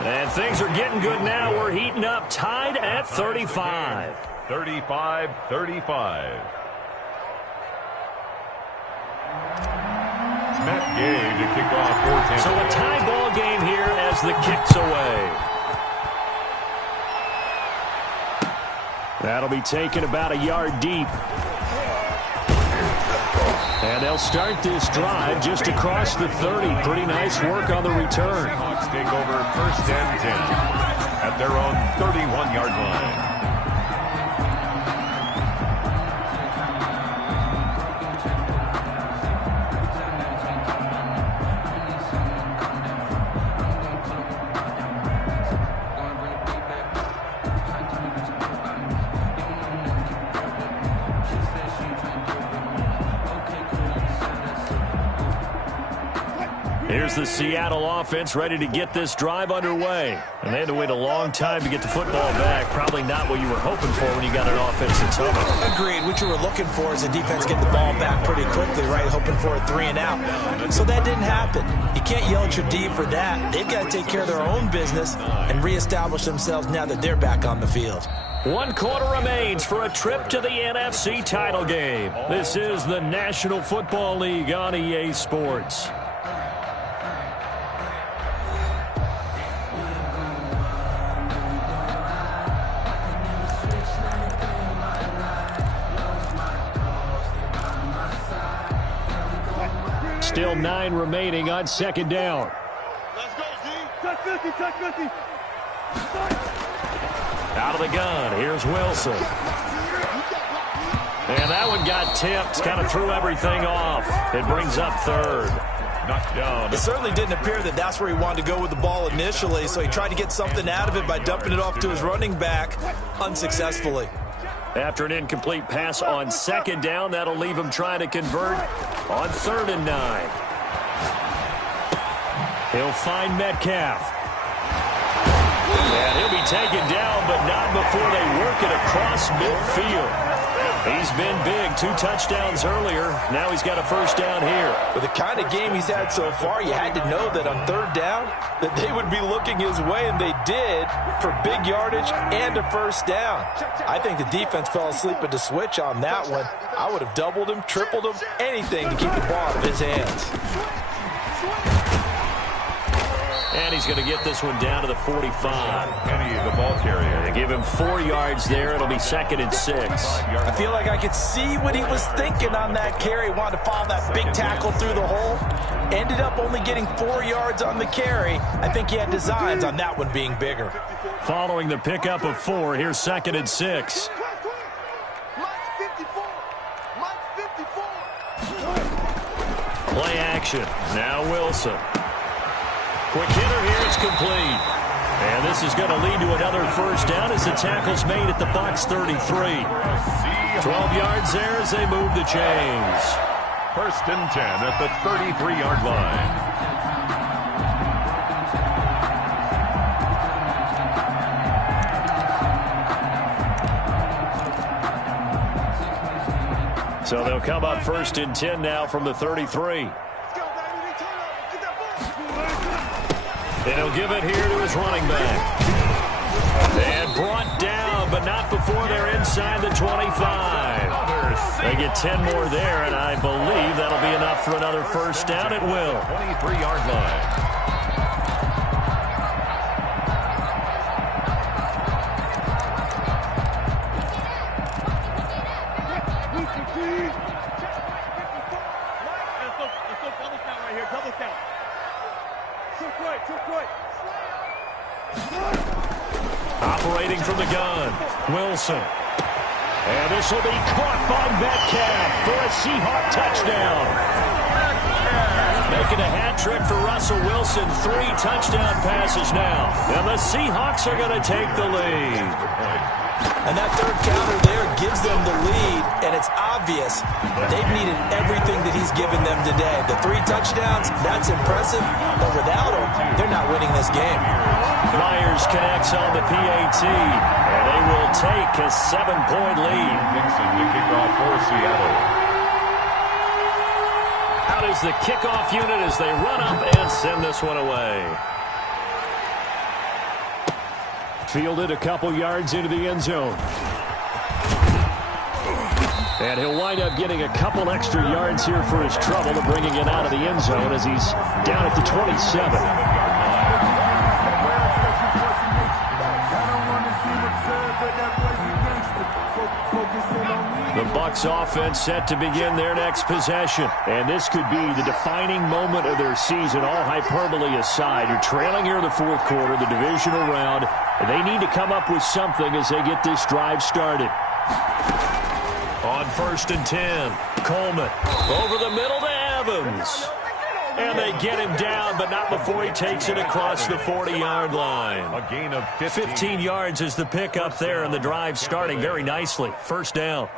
And things are getting good now. We're heating up, tied at 35. 35-35. Matt Gay to kick off for Tampa. So a tie ball game here as the kick's away. That'll be taken about a yard deep. And they'll start this drive just across the 30. Pretty nice work on the return. Seahawks take over first and 10 at their own 31-yard line. Here's the Seattle offense ready to get this drive underway. And they had to wait a long time to get the football back. Probably not what you were hoping for when you got an offense that's home. Agreed. What you were looking for is the defense getting the ball back pretty quickly, right? Hoping for a 3 and out. So that didn't happen. You can't yell at your D for that. They've got to take care of their own business and reestablish themselves now that they're back on the field. 1 quarter remains for a trip to the NFC title game. This is the National Football League on EA Sports. Still 9 remaining on second down. Let's go, D. Touch 50, touch 50. Out of the gun, here's Wilson. And that one got tipped, kind of threw everything off. It brings up third. Knocked down. It certainly didn't appear that that's where he wanted to go with the ball initially, so he tried to get something out of it by dumping it off to his running back unsuccessfully. After an incomplete pass on second down, that'll leave him trying to convert on 3rd and 9. He'll find Metcalf. And he'll be taken down, but not before they work it across midfield. He's been big, 2 touchdowns earlier. Now he's got a first down here. With the kind of game he's had so far, you had to know that on 3rd down that they would be looking his way, and they did, for big yardage and a first down. I think the defense fell asleep at the switch on that one. I would have doubled him, tripled him, anything to keep the ball out of his hands. And he's going to get this one down to the 45. Kenny, the ball carrier. They give him 4 yards there. It'll be 2nd and 6. I feel like I could see what he was thinking on that carry. Wanted to follow that big tackle through the hole. Ended up only getting 4 yards on the carry. I think he had designs on that one being bigger. Following the pickup of 4, here's 2nd and 6. Play action. Now Wilson. Quick hitter here. It's complete. And this is going to lead to another first down as the tackle's made at the Bucs 33. 12 yards there as they move the chains. 1st and 10 at the 33-yard line. So they'll come up 1st and 10 now from the 33. And he'll give it here to his running back. And brought down, but not before they're inside the 25. They get 10 more there, and I believe that'll be enough for another first down. It will. 23-yard line. Operating from the gun, Wilson. And this will be caught by Metcalf for a Seahawk touchdown. Making a hat trick for Russell Wilson. 3 touchdown passes now. And the Seahawks are going to take the lead. And that third counter there gives them the lead, and it's obvious they've needed everything that he's given them today. The 3 touchdowns, that's impressive, but without him, they're not winning this game. Myers connects on the PAT, and they will take a 7-point lead. Nixon to kick off for Seattle. Out is the kickoff unit as they run up and send this one away. Fielded a couple yards into the end zone. And he'll wind up getting a couple extra yards here for his trouble of bringing it out of the end zone as he's down at the 27. The Bucs offense set to begin their next possession. And this could be the defining moment of their season, all hyperbole aside. You're trailing here in the 4th quarter, the divisional round, and they need to come up with something as they get this drive started. On 1st and 10, Coleman over the middle to Evans. And they get him down, but not before he takes it across the 40-yard line. A gain of 15 yards is the pickup there, and the drive starting very nicely. First down.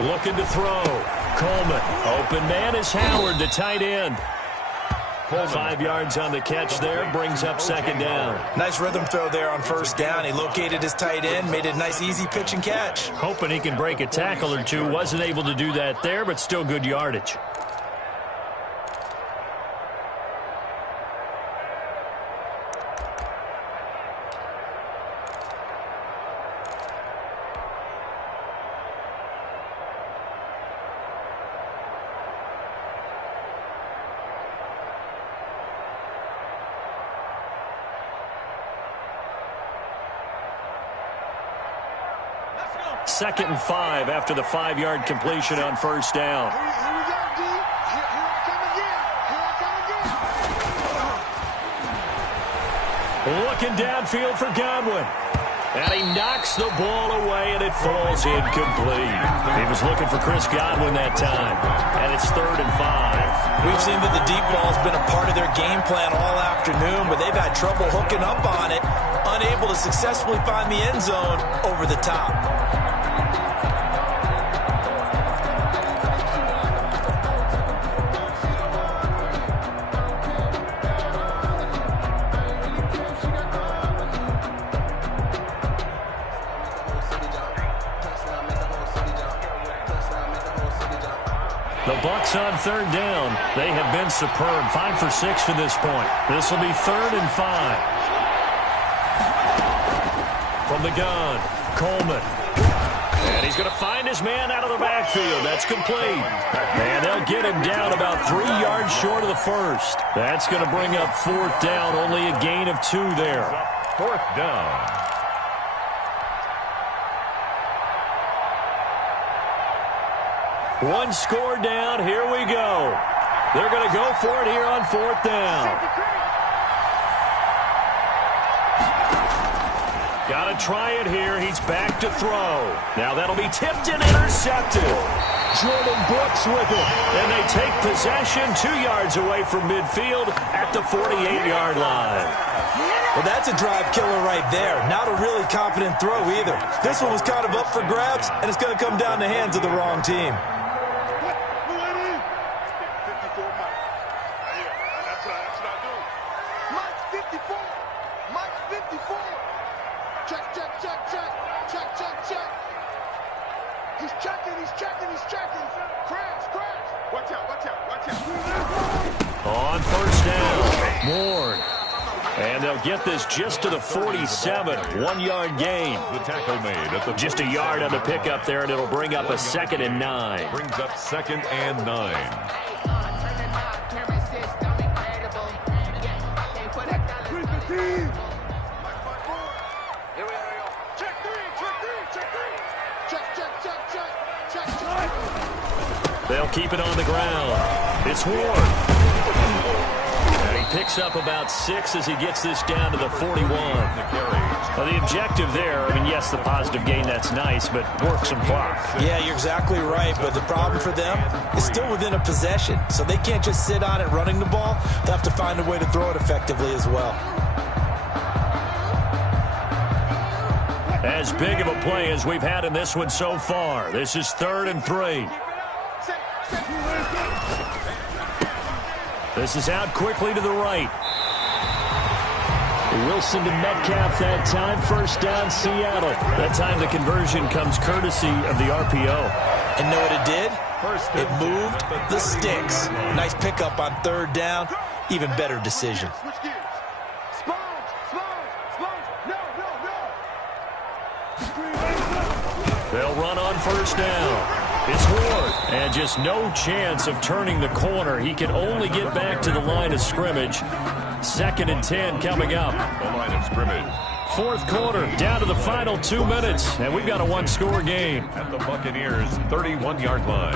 Looking to throw. Coleman. Open man is Howard, the tight end. 5 yards on the catch there. Brings up 2nd down. Nice rhythm throw there on 1st down. He located his tight end, made it a nice, easy pitch and catch. Hoping he can break a tackle or two. Wasn't able to do that there, but still good yardage. Second and 5 after the 5-yard completion on 1st down. Looking downfield for Godwin. And he knocks the ball away, and it falls incomplete. He was looking for Chris Godwin that time. And it's 3rd and 5. We've seen that the deep ball's been a part of their game plan all afternoon, but they've had trouble hooking up on it, unable to successfully find the end zone over the top. The Bucs on third down. They have been superb. 5 for 6 to this point. This will be 3rd and 5. From the gun, Coleman. And he's going to find his man out of the backfield. That's complete. And they'll get him down about 3 yards short of the first. That's going to bring up 4th down. Only a gain of 2 there. 4th down. One score down. Here we go. They're going to go for it here on 4th down. Got to try it here. He's back to throw. Now that'll be tipped and intercepted. Jordan Brooks with it. And they take possession 2 yards away from midfield at the 48-yard line. Well, that's a drive killer right there. Not a really confident throw either. This one was kind of up for grabs, and it's going to come down the hands of the wrong team. On 1st down, Ward. And they'll get this just to the 47. 1-yard gain. The tackle made at the just a yard on the pickup there, and it'll bring up a 2nd and 9. Brings up 2nd and 9. They'll keep it on the ground. It's Ward. And he picks up about 6 as he gets this down to the 41. Well, the objective there, I mean, yes, the positive gain, that's nice, but work some clock. Yeah, you're exactly right, but the problem for them is still within a possession, so they can't just sit on it running the ball. They'll have to find a way to throw it effectively as well. As big of a play as we've had in this one so far. This is 3rd and 3. This is out quickly to the right. Wilson to Metcalf that time. 1st down, Seattle. That time the conversion comes courtesy of the RPO. And know what it did? It moved the sticks. Nice pickup on 3rd down. Even better decision. They'll run on 1st down. It's Ward. And just no chance of turning the corner. He can only get back to the line of scrimmage. 2nd and 10 coming up. The line of scrimmage. 4th quarter, down to the final 2 minutes. And we've got a 1-score game. At the Buccaneers' 31-yard line.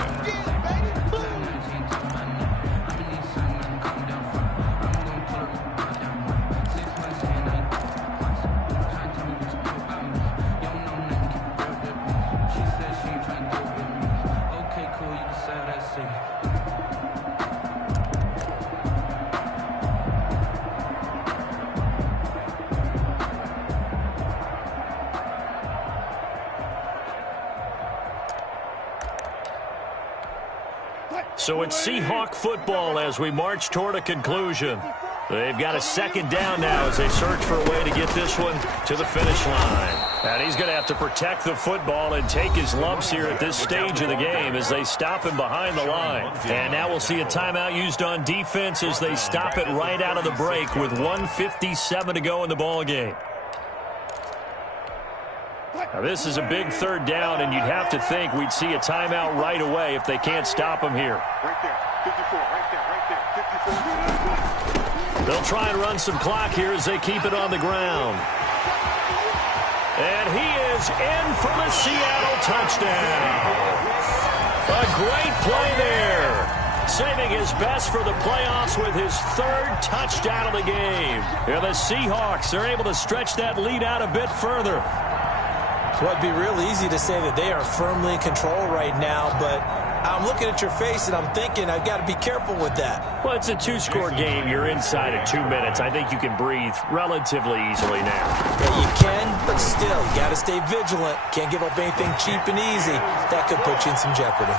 So it's Seahawk football as we march toward a conclusion. They've got a 2nd down now as they search for a way to get this one to the finish line. And he's going to have to protect the football and take his lumps here at this stage of the game as they stop him behind the line. And now we'll see a timeout used on defense as they stop it right out of the break with 1:57 to go in the ball game. Now, this is a big 3rd down, and you'd have to think we'd see a timeout right away if they can't stop him here. Right there, 54, right there, 54. They'll try and run some clock here as they keep it on the ground. And he is in for the Seattle touchdown. A great play there. Saving his best for the playoffs with his 3rd touchdown of the game. And the Seahawks are able to stretch that lead out a bit further. Well, it'd be real easy to say that they are firmly in control right now, but I'm looking at your face and I'm thinking I've got to be careful with that. Well, it's a 2-score game. You're inside of 2 minutes. I think you can breathe relatively easily now. Yeah, you can, but still, you got to stay vigilant. Can't give up anything cheap and easy. That could put you in some jeopardy.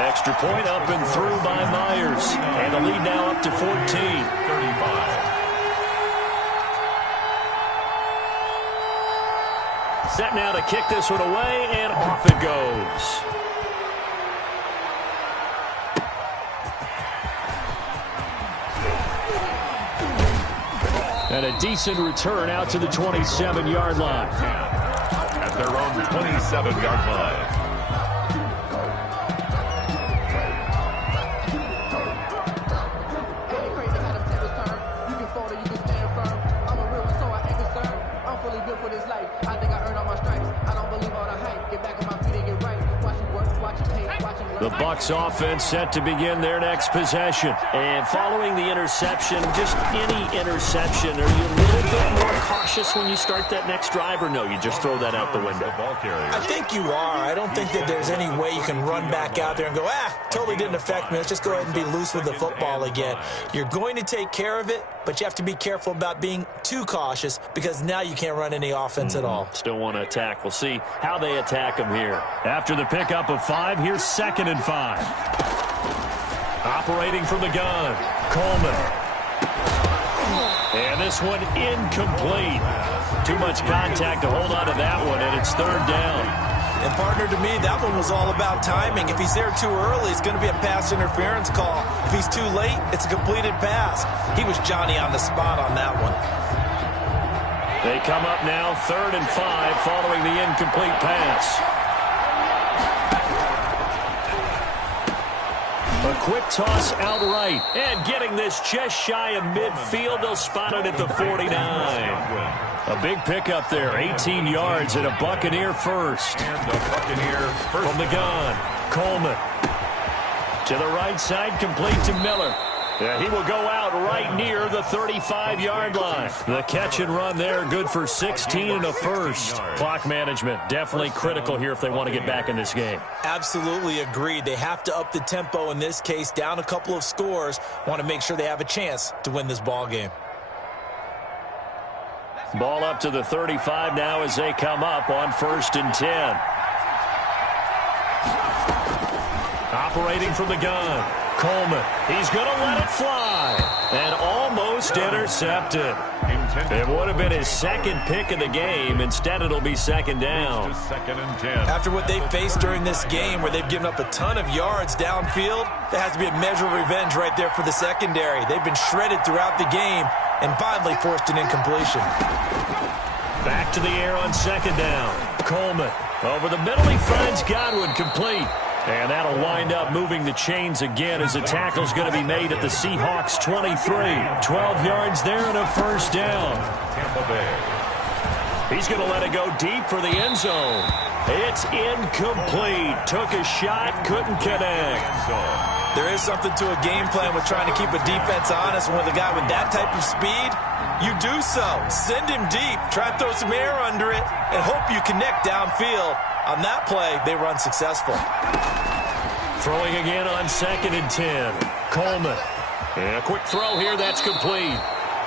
Extra point up and through by Myers. And the lead now up to 14. 35. Set now to kick this one away, and off it goes. And a decent return out to the 27-yard line. At their own 27-yard line. The Bucs offense set to begin their next possession. And following the interception, just any interception, are you a little bit more cautious when you start that next drive, or no, you just throw that out the window? I think you are. I don't think that there's any way you can run back out there and go, totally didn't affect me. Let's just go ahead and be loose with the football again. You're going to take care of it, but you have to be careful about being too cautious because now you can't run any offense at all. Still want to attack. We'll see how they attack them here. After the pickup of 5, here's 2nd and 5. Operating from the gun, Coleman. And this one incomplete. Too much contact to hold on to that one, and it's 3rd down. And, partner, to me, that one was all about timing. If he's there too early, it's going to be a pass interference call. If he's too late, it's a completed pass. He was Johnny on the spot on that one. They come up now 3rd and 5 following the incomplete pass. A quick toss outright. And getting this just shy of midfield. They'll spot it at the 49. A big pickup there. 18 yards and a Buccaneer first. And the Buccaneer first. From the gun, Coleman. To the right side, complete to Miller. Yeah, he will go out right near the 35-yard line. The catch and run there, good for 16 and a first. Clock management, definitely critical here if they want to get back in this game. Absolutely agreed. They have to up the tempo in this case, down a couple of scores. Want to make sure they have a chance to win this ball game. Ball up to the 35 now as they come up on 1st and 10. Operating from the gun, Coleman. He's going to let it fly. And almost intercepted. It would have been his 2nd pick of the game. Instead, it'll be 2nd down. 2nd and 10. After what they faced during this game where they've given up a ton of yards downfield, there has to be a measure of revenge right there for the secondary. They've been shredded throughout the game and finally forced an incompletion. Back to the air on 2nd down. Coleman. Over the middle, he finds Godwin complete. And that'll wind up moving the chains again as the tackle's going to be made at the Seahawks 23. 12 yards there and a 1st down. Tampa Bay. He's going to let it go deep for the end zone. It's incomplete. Took a shot, couldn't connect. There is something to a game plan with trying to keep a defense honest. And with a guy with that type of speed, you do so. Send him deep. Try and throw some air under it and hope you connect downfield. On that play, they run successful. Throwing again on 2nd and 10. Coleman. And a quick throw here, that's complete.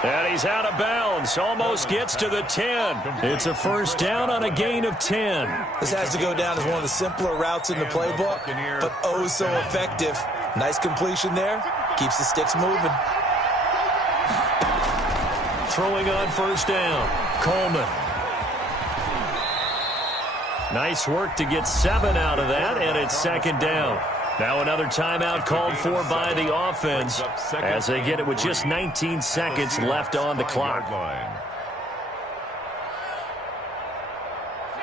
And he's out of bounds. Almost gets to the 10. It's a 1st down on a gain of 10. This has to go down as one of the simpler routes in the playbook, but oh so effective. Nice completion there. Keeps the sticks moving. Throwing on 1st down. Coleman. Nice work to get 7 out of that, and it's 2nd down. Now another timeout called for by the offense as they get it with just 19 seconds left on the clock.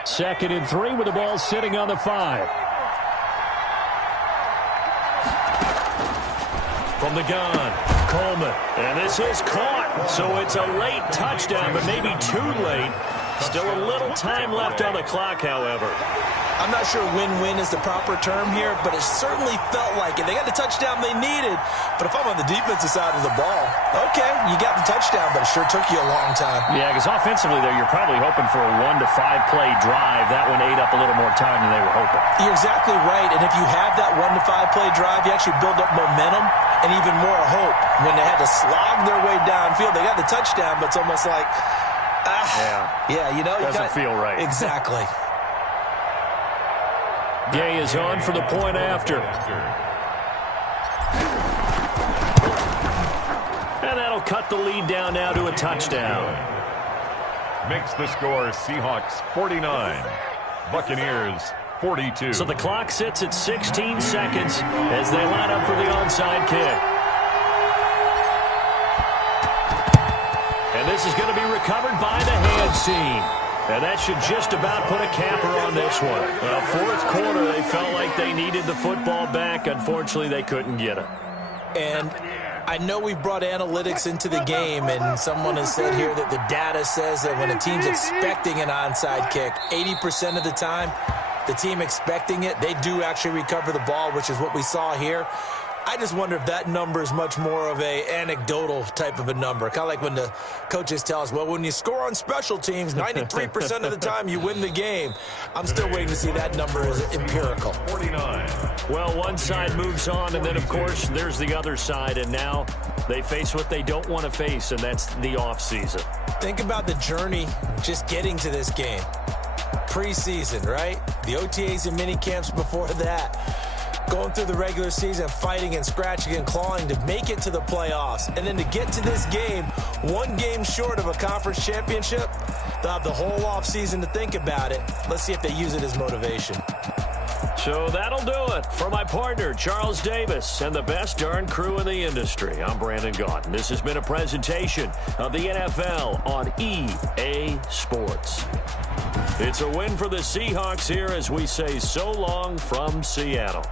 2nd and 3 with the ball sitting on the 5. From the gun, Coleman. And this is caught, so it's a late touchdown, but maybe too late. Still a little time left on the clock, however. I'm not sure win-win is the proper term here, but it certainly felt like it. They got the touchdown they needed, but if I'm on the defensive side of the ball, okay, you got the touchdown, but it sure took you a long time. Yeah, because offensively there, you're probably hoping for a 1 to 5 play drive. That one ate up a little more time than they were hoping. You're exactly right, and if you have that 1 to 5 play drive, you actually build up momentum and even more hope. When they had to slog their way downfield, they got the touchdown, but it's almost like, yeah, you know. Doesn't feel right. Exactly. Gay is on for the point after. And that'll cut the lead down now to a touchdown. Makes the score Seahawks 49, Buccaneers 42. So the clock sits at 16 seconds as they line up for the onside kick. And And this is going to be recovered by the hands team. And that should just about put a capper on this one. Fourth quarter, they felt like they needed the football back. Unfortunately, they couldn't get it. And I know we brought analytics into the game, and someone has said here that the data says that when a team's expecting an onside kick, 80% of the time, the team expecting it, they do actually recover the ball, which is what we saw here. I just wonder if that number is much more of a anecdotal type of a number. Kind of like when the coaches tell us, well, when you score on special teams, 93% of the time you win the game. I'm still waiting to see that number as empirical. 49. Well, one side moves on, and then, of course, there's the other side, and now they face what they don't want to face, and that's the offseason. Think about the journey just getting to this game. Preseason, right? The OTAs and mini camps before that. Going through the regular season, fighting and scratching and clawing to make it to the playoffs. And then to get to this game, one game short of a conference championship, they'll have the whole offseason to think about it. Let's see if they use it as motivation. So that'll do it. For my partner, Charles Davis, and the best darn crew in the industry, I'm Brandon Gaudin. This has been a presentation of the NFL on EA Sports. It's a win for the Seahawks here as we say so long from Seattle.